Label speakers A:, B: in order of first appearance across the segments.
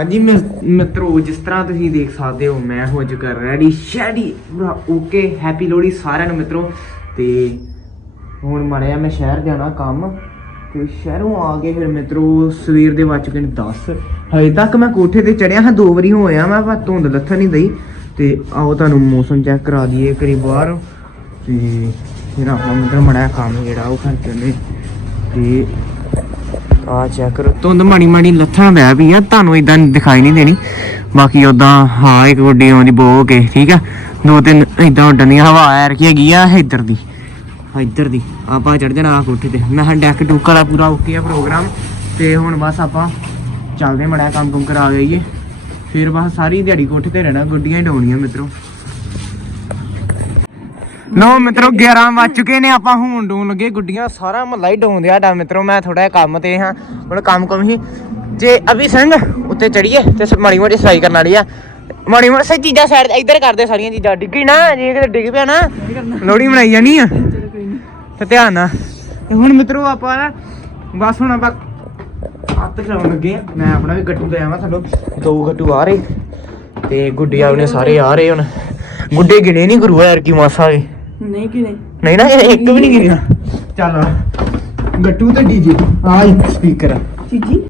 A: ਹਾਂਜੀ ਮਿ- ਮਿੱਤਰੋ, ਜਿਸ ਤਰ੍ਹਾਂ ਤੁਸੀਂ ਦੇਖ ਸਕਦੇ ਹੋ, ਮੈਂ ਹੋ ਚੁੱਕਾ ਰੈਡੀ ਸ਼ੈਡੀ, ਪੂਰਾ ਓਕੇ ਹੈਪੀ ਲੋਹੜੀ ਸਾਰਿਆਂ ਨੂੰ ਮਿੱਤਰੋ। ਤੇ ਹੁਣ ਮੜਿਆ ਮੈਂ ਸ਼ਹਿਰ ਜਾਣਾ ਕੰਮ, ਤੇ ਸ਼ਹਿਰੋਂ ਆ ਕੇ ਫਿਰ ਮਿੱਤਰੋ, ਸਵੇਰ ਦੇ ਵੱਜ ਗਏ ਨੇ 10 ਹਜੇ ਤੱਕ ਮੈਂ ਕੋਠੇ ਤੇ ਚੜਿਆ ਹਾਂ, ਦੋ ਵਾਰੀ ਹੋਇਆ ਮੈਂ ਪਰ ਧੁੰਦ ਲੱਥਣ ਨਹੀਂ ਦਈ। ਤੇ ਆਓ ਤੁਹਾਨੂੰ ਮੌਸਮ ਚੈੱਕ ਕਰਾ ਦਈਏ ਕਰੀ ਬਾਹਰ। ਤੇ ਫਿਰ ਆਪਾਂ ਮਿੱਤਰ ਮੜਿਆ ਕੰਮ ਜਿਹੜਾ ਉਹ ਕਰਕੇ ਨੇ ਤੇ ਆ ਚੈੱਕ ਕਰੋ। ਧੁੰਦ ਮਾੜੀ ਮਾੜੀ ਲੱਥਾਂ ਵੈ ਵੀ ਆ, ਤੁਹਾਨੂੰ ਇਦਾਂ ਦਿਖਾਈ ਨਹੀਂ ਦੇਣੀ। ਬਾਕੀ ਉਦਾਂ ਹਾਂ, ਇੱਕ ਗੱਡੀ ਆਉਂਦੀ ਬੋ ਕੇ, ਠੀਕ ਆ? ਦੋ ਤਿੰਨ ਇਦਾਂ ਉੱਡਣ ਦੀਆਂ ਹਵਾ ਆ ਰਖੀ ਹੈਗੀ ਆ ਇੱਧਰ ਦੀ। ਇੱਧਰ ਦੀ, ਆਪਾਂ ਚੜ ਜਾਣਾ ਆ ਕੋਠੇ ਤੇ। ਮੈਂ ਹਾਂ ਡੈਕ ਡੁੱਕ ਵਾਲਾ ਪੂਰਾ ਓਕੇ ਆ ਪ੍ਰੋਗਰਾਮ ਤੇ ਹੁਣ ਬਸ ਆਪਾਂ ਚੱਲਦੇ ਮੜਿਆ ਕੰਮ ਕੁਮ ਕਰਾ ਗਈਏ ਫਿਰ ਬਸ ਸਾਰੀ ਦਿਹਾੜੀ ਕੋਠੇ ਤੇ ਰਹਿਣਾ, ਗੁੱਡੀਆਂ ਹੀ ਡਾਉਣੀਆਂ ਮਿੱਤਰੋ। ਲੋ ਮਿੱਤਰੋ 11 ਵੱਜ ਚੁੱਕੇ ਨੇ, ਆਪਾਂ ਹੁਣ ਡੋਣ ਲੱਗੇ, ਗੁੱਡੀਆਂ ਸਾਰਾ ਮਹੱਲਾ ਹੀ ਡੋਣ ਦਿਆ ਡਾ ਮਿੱਤਰੋ, ਮੈਂ ਥੋੜਾ ਜਿਹਾ ਕੰਮ ਤੇ ਹਾਂ, ਹੁਣ ਕੰਮ ਕੰਮ ਹੀ। ਜੇ ਅਭੀ ਸਿੰਘ ਉੱਤੇ ਚੜੀਏ ਤੇ ਮਾੜੀ ਮੋਟੀ ਸਫ਼ਾਈ ਕਰਨ ਵਾਲੀ ਆ। ਮਾੜੀ ਮੋਟੀ ਸੇ ਚੀਜ਼ਾਂ ਸਾਈਡ ਇੱਧਰ ਕਰਦੇ ਸਾਰੀਆਂ ਚੀਜ਼ਾਂ, ਡਿੱਗੀ ਨਾ, ਜੇ ਕਿਤੇ ਡਿੱਗ ਪਿਆ ਨਾ ਲੋੜੀ ਬਣਾਈ ਜਾਣੀ ਆ। ਤੇ ਧਿਆਨ ਨਾਲ। ਤੇ ਹੁਣ ਮਿੱਤਰੋ, ਆਪਾਂ ਨਾ, ਬਸ ਹੁਣ ਆਪਾਂ ਹੱਥ ਕਰਾਉਣ ਲੱਗੇ ਆ। ਮੈਂ ਆਪਣਾ ਵੀ ਗੱਟੂ ਲਿਆ ਵਾ ਥੱਲੋਂ। ਦੋ ਗੱਟੂ ਆ ਰਹੇ। ਤੇ ਗੁੱਡੀ ਆਪਣੇ ਸਾਰੇ ਆ ਰਹੇ ਹੁਣ। ਗੁੱਡੇ ਗਿਣੇ ਨਹੀਂ ਗੁਰੂ ਯਾਰ ਕੀ ਮਾਸਾ ਵੀ
B: ਨਹੀਂ ਕਿ ਨਹੀਂ?
A: ਨਹੀਂ ਨਾ ਇਹ ਇੱਕ ਵੀ ਨਹੀਂ ਗਿਣਿਆ ਚੱਲ ਗੱਟੂ ਤੇ ਡੀਜੇ ਆ ਇੱਕ ਸਪੀਕਰ
B: ਚੀਜੀ?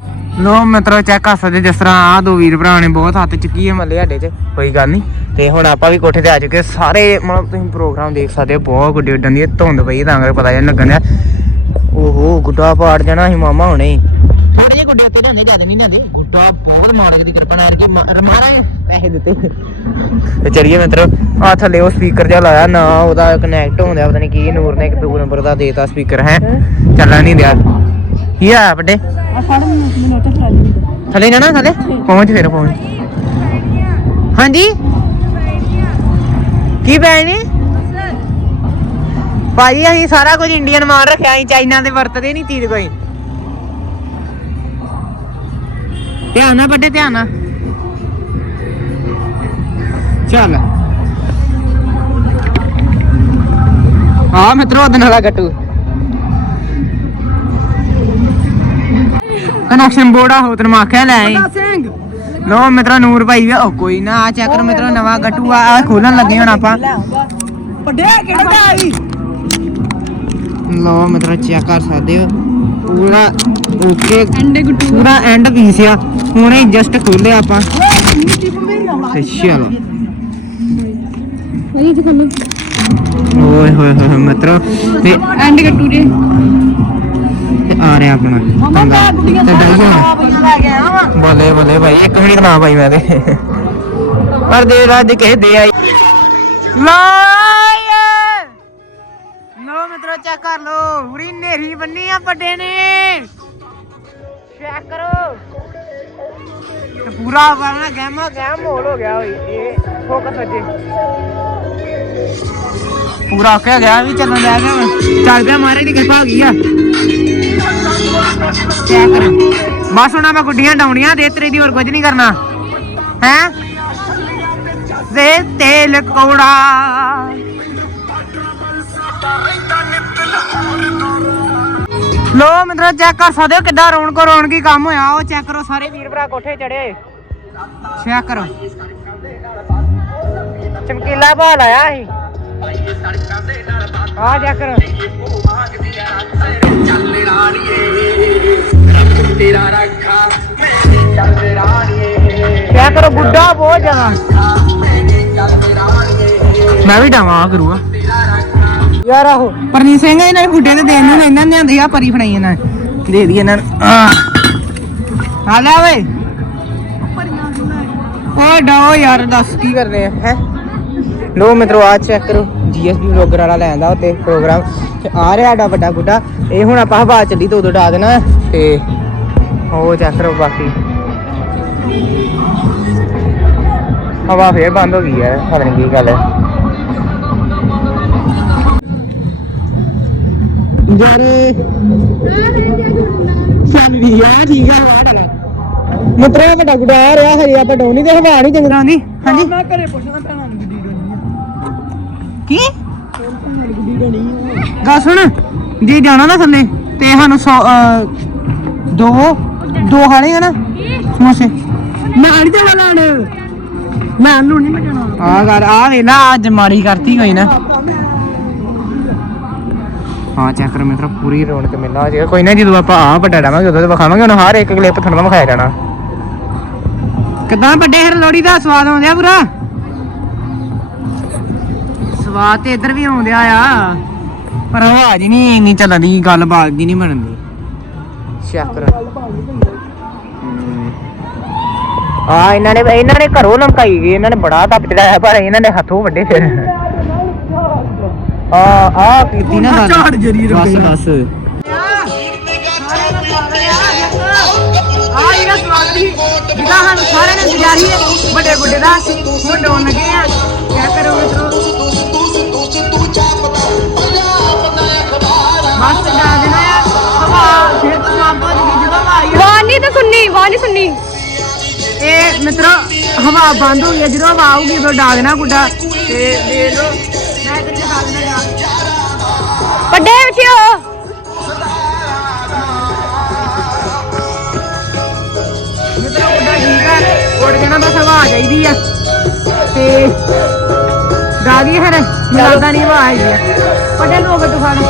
A: ਲੋ ਮਿੱਤਰੋ ਚੈੱਕ ਕਰ ਸਕਦੇ ਜਿਸ ਤਰ੍ਹਾਂ ਆ ਦੋ ਵੀਰ ਭਰਾ ਨੇ ਬਹੁਤ ਹੱਥ ਚੁੱਕੀ ਹੈ ਮੱਲੇ ਸਾਡੇ 'ਚ। ਕੋਈ ਗੱਲ ਨਹੀਂ। ਤੇ ਹੁਣ ਆਪਾਂ ਵੀ ਕੋਠੇ ਤੇ ਆ ਚੁੱਕੇ ਸਾਰੇ ਮਤਲਬ ਤੁਸੀਂ ਪ੍ਰੋਗਰਾਮ ਦੇਖ ਸਕਦੇ ਹੋ ਬਹੁਤ ਗੁੱਡੇ ਉੱਡਣ ਦੀ ਧੁੰਦ ਪਈ ਤਾਂ ਕਰਕੇ ਪਤਾ ਜਾਂ ਲੱਗਣ ਡਿਆ। ਓਹੋ ਗੁੱਡਾ ਪਾੜ ਜਾਣਾ ਸੀ ਮਾਮਾ ਹੁਣੇ। ਥੋੜੇ ਜਿਹੇ ਗੁੱਡੇ ਉੱਤੇ ਨਾ ਜ਼ਿਆਦਾ ਨਹੀਂ ਨਾ ਦੇ ਗੁੱਡਾ ਬਹੁਤ ਮਾਲਕ ਦੀ ਕਿਰਪਾ ਨਾਲ ਕਿ ਮਾਰਾ ਪੈਸੇ ਦਿੱਤੇ। ਤੇ ਚੜੀਏ ਮਿੱਤਰੋ ਆ ਥੱਲੇ ਉਹ ਸਪੀਕਰ ਜਿਹਾ ਲਾਇਆ ਨਾ ਉਹਦਾ ਕਨੈਕਟ ਹੁੰਦਾ ਪਤਾ ਨਹੀਂ ਕੀ ਨੂਰ ਨੇ ਇੱਕ ਦੋ ਨੰਬਰ ਦਾ ਦੇਤਾ ਸਪੀਕਰ ਹੈ? ਚੱਲਣ ਨਹੀਂ ਦਿਆ। ਕੀ ਆ ਵੱਡੇ? ਥੱਲੇ ਜਾਣਾ ਥੱਲੇ? ਪਹੁੰਚ ਫਿਰ ਪਹੁੰਚ। ਹਾਂਜੀ? ਕੀ ਪੈ ਨੇ ਭਾਜੀ ਅਸੀਂ ਸਾਰਾ ਕੁਝ ਇੰਡੀਅਨ ਮਾਲ ਰੱਖਿਆ ਅਸੀਂ ਚਾਈਨਾ ਦੇ ਵਰਤਦੇ ਨਹੀਂ ਚੀਜ਼ ਕੋਈ। ਧਿਆਨ ਨਾਲ ਵੱਡੇ ਧਿਆਨ ਨਾਲ। ਚੱਲ। ਆ ਮਿੱਤਰੋ ਉਹਦੇ ਨਾਲ ਗੱਟੂ। ਕਨੈਕਸ਼ਨ ਬੋਰਡ ਆ ਹੋ ਤੈਨੂੰ ਮੈਂ ਆਖਿਆ ਲੈ ਆਈ। ਲੋ ਮਿੱਤਰਾ ਨੂਰ ਭਾਈ ਵੀ ਉਹ ਕੋਈ ਨਾ ਆ ਚੈੱਕ ਕਰੋ ਮਿੱਤਰਾ ਨਵਾਂ ਗੱਟੂ ਆ। ਖੋਲਣ ਲੱਗੇ ਹੁਣ ਆਪਾਂ।
B: ਵੱਡਿਆ ਕਿਹੜਾ ਆਈ
A: ਲੋ ਮਿੱਤਰਾ ਚੈੱਕ ਕਰ ਸਕਦੇ ਹੋ। ਪੂਰਾ ਓਕੇ। ਪੂਰਾ ਐਂਡ ਪੀਸ ਆ। ਹੁਣੇ ਜਸਟ ਖੋਲਿਆ ਆਪਾਂ। ਚਲੋ।
B: ਇਹ ਜੀ ਖੱਲੋ
A: ਓਏ ਹੋਏ ਹੋਏ ਹੋਏ ਮਿੱਤਰੋ ਤੇ
B: ਅੰਡੇ ਗੱਟੂ ਦੇ
A: ਤੇ ਆ ਰਿਹਾ ਆਪਣਾ।
B: ਮਮਾ ਮੈਂ ਗੁੱਡੀਆਂ
A: ਤੇ ਡਰ ਗਿਆ
B: ਸਾਰੀਆਂ ਲੈ ਕੇ ਆਇਆ ਵਾਂ
A: ਬੱਲੇ ਬੱਲੇ ਭਾਈ ਇੱਕ ਵੀ ਨਹੀਂ ਨਾ ਭਾਈ ਮੈਂ ਤੇ। ਪਰ ਦੇ ਰੱਜ ਕੇ ਦੇ ਆਈ। ਲਾਇ ਨੋ ਮਿੱਤਰੋ ਚੈੱਕ ਕਰ ਲੋ ਪੂਰੀ ਨੇਰੀ ਬੰਨੀ ਆ ਵੱਡੇ ਨੇ। ਚੈੱਕ ਕਰੋ। ਤੇ ਪੂਰਾ ਵਰਨਾ ਗੈਮਾ ਗੈਮ ਮੋਲ ਹੋ ਗਿਆ ਹੋਈ ਇਹ ਫੋਕਸ ਵਜੇ ਪੂਰਾ ਕਹਿ ਗਿਆ ਵੀ ਚੱਲਣ ਲੱਗ ਗਿਆ ਵਾ। ਚੱਲ ਪਿਆ ਮਾਰੇ ਦੀ ਕਿਰਪਾ ਹੋ ਗਈ ਆ। ਚੈੱਕ ਕਰ? ਬਸ ਹੁਣ ਮੈਂ ਗੁੱਡੀਆਂ ਡਾਉਣੀਆਂ ਦੇ ਤੇਰੇ ਦੀ ਹੋਰ ਕੁਝ ਨਹੀਂ ਕਰਨਾ। ਹੈ? ਦੇ ਤੇਲ ਕੋੜਾ। ਲੋ ਮਿੱਤਰੋ ਚੈੱਕ ਕਰ ਸਕਦੇ ਹੋ ਕਿੱਦਾਂ ਰੌਣਕ ਰੌਣਕੀ ਕੰਮ ਹੋਇਆ। ਉਹ ਚੈੱਕ ਕਰੋ, ਸਾਰੇ ਵੀਰ ਭਰਾ ਕੋਠੇ ਚੜੇ ਚੈੱਕ ਕਰੋ। ਚਮਕੀਲਾ ਭਾਲ ਆਇਆ ਸੀ। ਆ ਚੈੱਕ ਕਰੋ। ਕਿਆ ਕਰੋ ਗੁੱਡਾ ਬਹੁਤ ਜ਼ਿਆਦਾ। ਮੈਂ ਵੀ ਡਾਵਾਂ ਕਰੂਗਾ। ਯਾਰ ਆਹੋ। ਪਰਨੀਤ ਸਿੰਘ ਇਹਨਾਂ ਨੇ ਗੁੱਡੇ ਤੇ ਦੇਣ ਨੂੰ ਇਹਨਾਂ ਨੇ ਆਂਦੀ ਆ ਪਰੀ ਫੜਾਈ ਇਹਨਾਂ ਨੇ। ਦੇ ਦੀ ਇਹਨਾਂ ਨੂੰ। ਆ ਲੈ ਓਏ। ਓਏ ਡਾਓ ਯਾਰ ਦੱਸ ਕੀ ਕਰਨੇ ਆ ਹੈ? ਲੋ ਮਿੱਤਰੋ ਆ ਚੈੱਕ ਕਰੋ। ਜੀਐਸਬੀ ਵਲੌਗਰ ਵਾਲਾ ਲੈਂਦਾ ਉੱਤੇ ਪ੍ਰੋਗਰਾਮ ਤੇ ਆ ਰਿਹਾ ਸਾਡਾ ਵੱਡਾ ਗੁੱਡਾ ਇਹ ਹੁਣ ਆਪਾਂ ਹਵਾ ਚੱਲੀ ਤੋਂ ਉਦੋਂ ਡਾ ਦੇਣਾ। ਤੇ ਉਹ ਚੈੱਕ ਕਰੋ ਬਾਕੀ। ਹਵਾ ਫੇਰ ਬੰਦ ਹੋ ਗਈ ਹੈ ਪਤਾ ਨਹੀਂ ਕੀ ਗੱਲ ਹੈ। ਯਾਰ ਚੱਲ ਵੀ ਆ ਠੀਕ ਆ ਹਵਾ ਡਾਲਾ। ਮਿੱਤਰੋ ਇਹ ਵੱਡਾ ਗੁੱਡਾ ਆ ਰਿਹਾ ਹਜੇ ਆਪਾਂ ਡਾਉਣੀ ਤੇ ਹਵਾ ਨਹੀਂ ਚੰਗਰਾਂ ਦੀ ਹਾਂਜੀ?
B: ਮੈਂ ਘਰੇ ਪੁੱਛਣਾ ਪੈਣਾ ਗੁੱਡੀ ਦੇਣੀ
A: ਕੀ?
B: ਗੁੱਡੀ ਦੇਣੀ
A: ਗੱਲ ਸੁਣ ਜੇ ਜਾਣਾ ਨਾ ਥੱਲੇ ਤੇ ਸਾਨੂੰ ਦੋ ਦੋ ਖਾਣੇ ਆ ਨਾ ਸਮੋਸੇ।
B: ਮੈਂ ਨਹੀਂ ਜਾਣਾ ਲੈਣ। ਮੈਂ ਨੂੰ ਨਹੀਂ ਮੈਂ ਜਾਣਾ।
A: ਆ ਗੱਲ ਆ ਵੇ ਨਾ ਅੱਜ ਮਾੜੀ ਕਰਤੀ ਹੋਈ ਨਾ। ਹਾਂ ਚੈੱਕ ਕਰੋ ਮਿੱਤਰੋ ਪੂਰੀ ਰੌਣਕ ਮੇਲਾ ਆ ਜਾਏਗਾ ਕੋਈ ਨਾ ਜਦੋਂ ਆਪਾਂ ਆ ਵੱਡਾ ਡਾਵਾਂਗੇ ਉਦੋਂ ਤੇ ਵਿਖਾਵਾਂਗੇ ਹੁਣ ਹਰ ਇੱਕ ਕਲਿੱਪ ਤੁਹਾਨੂੰ ਵਿਖਾਇਆ ਜਾਣਾ। ਕਿਦਾਂ ਵੱਡੇ ਹਰ ਲੋੜੀ ਦਾ ਸਵਾਦ ਆਉਂਦਿਆ ਪੂਰਾ? ਸਵਾਦ ਤੇ ਇੱਧਰ ਵੀ ਆਉਂਦਿਆ ਆ ਪਰ ਆਵਾਜ਼ ਹੀ ਨਹੀਂ ਇੰਨੀ ਚੱਲਦੀ ਗੱਲਬਾਤ ਜੀ ਨਹੀਂ ਬਣਦੀ। ਚੈੱਕ ਕਰੋ। ਆ ਇਹਨਾਂ ਨੇ ਇਹਨਾਂ ਨੇ ਘਰੋਂ ਲਮਕਾਈ ਗਈ ਇਹਨਾਂ ਨੇ ਬੜਾ ਟੱਪ ਚੜਾਇਆ ਪਰ ਇਹਨਾਂ ਨੇ ਹੱਥੋਂ ਵੱਡੇ ਫਿਰ। ਆ ਆ ਕੀਤੀ ਨਾ ਗੱਲ।
B: ਝਾੜ ਜਰੀ
A: ਬਸ
B: ਰੁਕੀ
A: ਬਸ।
B: ਆ ਇਹਦਾ ਸਵਾਗਤ ਹੀ ਜਿਹਦਾ ਸਾਨੂੰ ਸਾਰਿਆਂ ਨੇ ਗੁਜ਼ਾਰੀ ਹੈ ਵੱਡੇ ਵੱਡੇ ਦਾ ਹੁਣ ਡੋਨ ਲੱਗੇ ਆ ਕਿਆ ਕਰੋ ਮਿੱਤਰੋ ਬਸ ਡਾ ਦੇਣਾ ਆ। ਹਵਾ ਫਿਰ ਸੰਭੋ ਜੀ ਜਦੋਂ ਹਵਾ ਆਈ ਆ।
C: ਆਵਾਜ਼ ਨਹੀਂ ਤਾਂ ਸੁਣਨੀ ਆਵਾਜ਼ ਨਹੀਂ ਸੁਣਨੀ।
B: ਇਹ ਮਿੱਤਰੋ ਹਵਾ ਬੰਦ ਹੋ ਗਈ ਹੈ, ਜਦੋਂ ਹਵਾ ਆਊਗੀ ਉਦੋਂ ਡਾ ਦੇਣਾ ਗੁੱਡਾ। ਤੇ ਵੇਖ ਲਓ।
C: ਹੋ
B: ਮਿੱਤਰੋ ਗੁੱਡਾ ਠੀਕ ਆ ਉੱਡ ਜਾਣਾ ਬਸ ਹਵਾ ਚਾਹੀਦੀ ਆ। ਤੇ ਡਾ ਦੀ ਫਿਰ ਮਿਲਦਾ ਨਹੀਂ ਹਵਾ ਹੈਗੀ ਆ। ਵੱਡੇ ਲੋਕ ਤੂਫਾਨ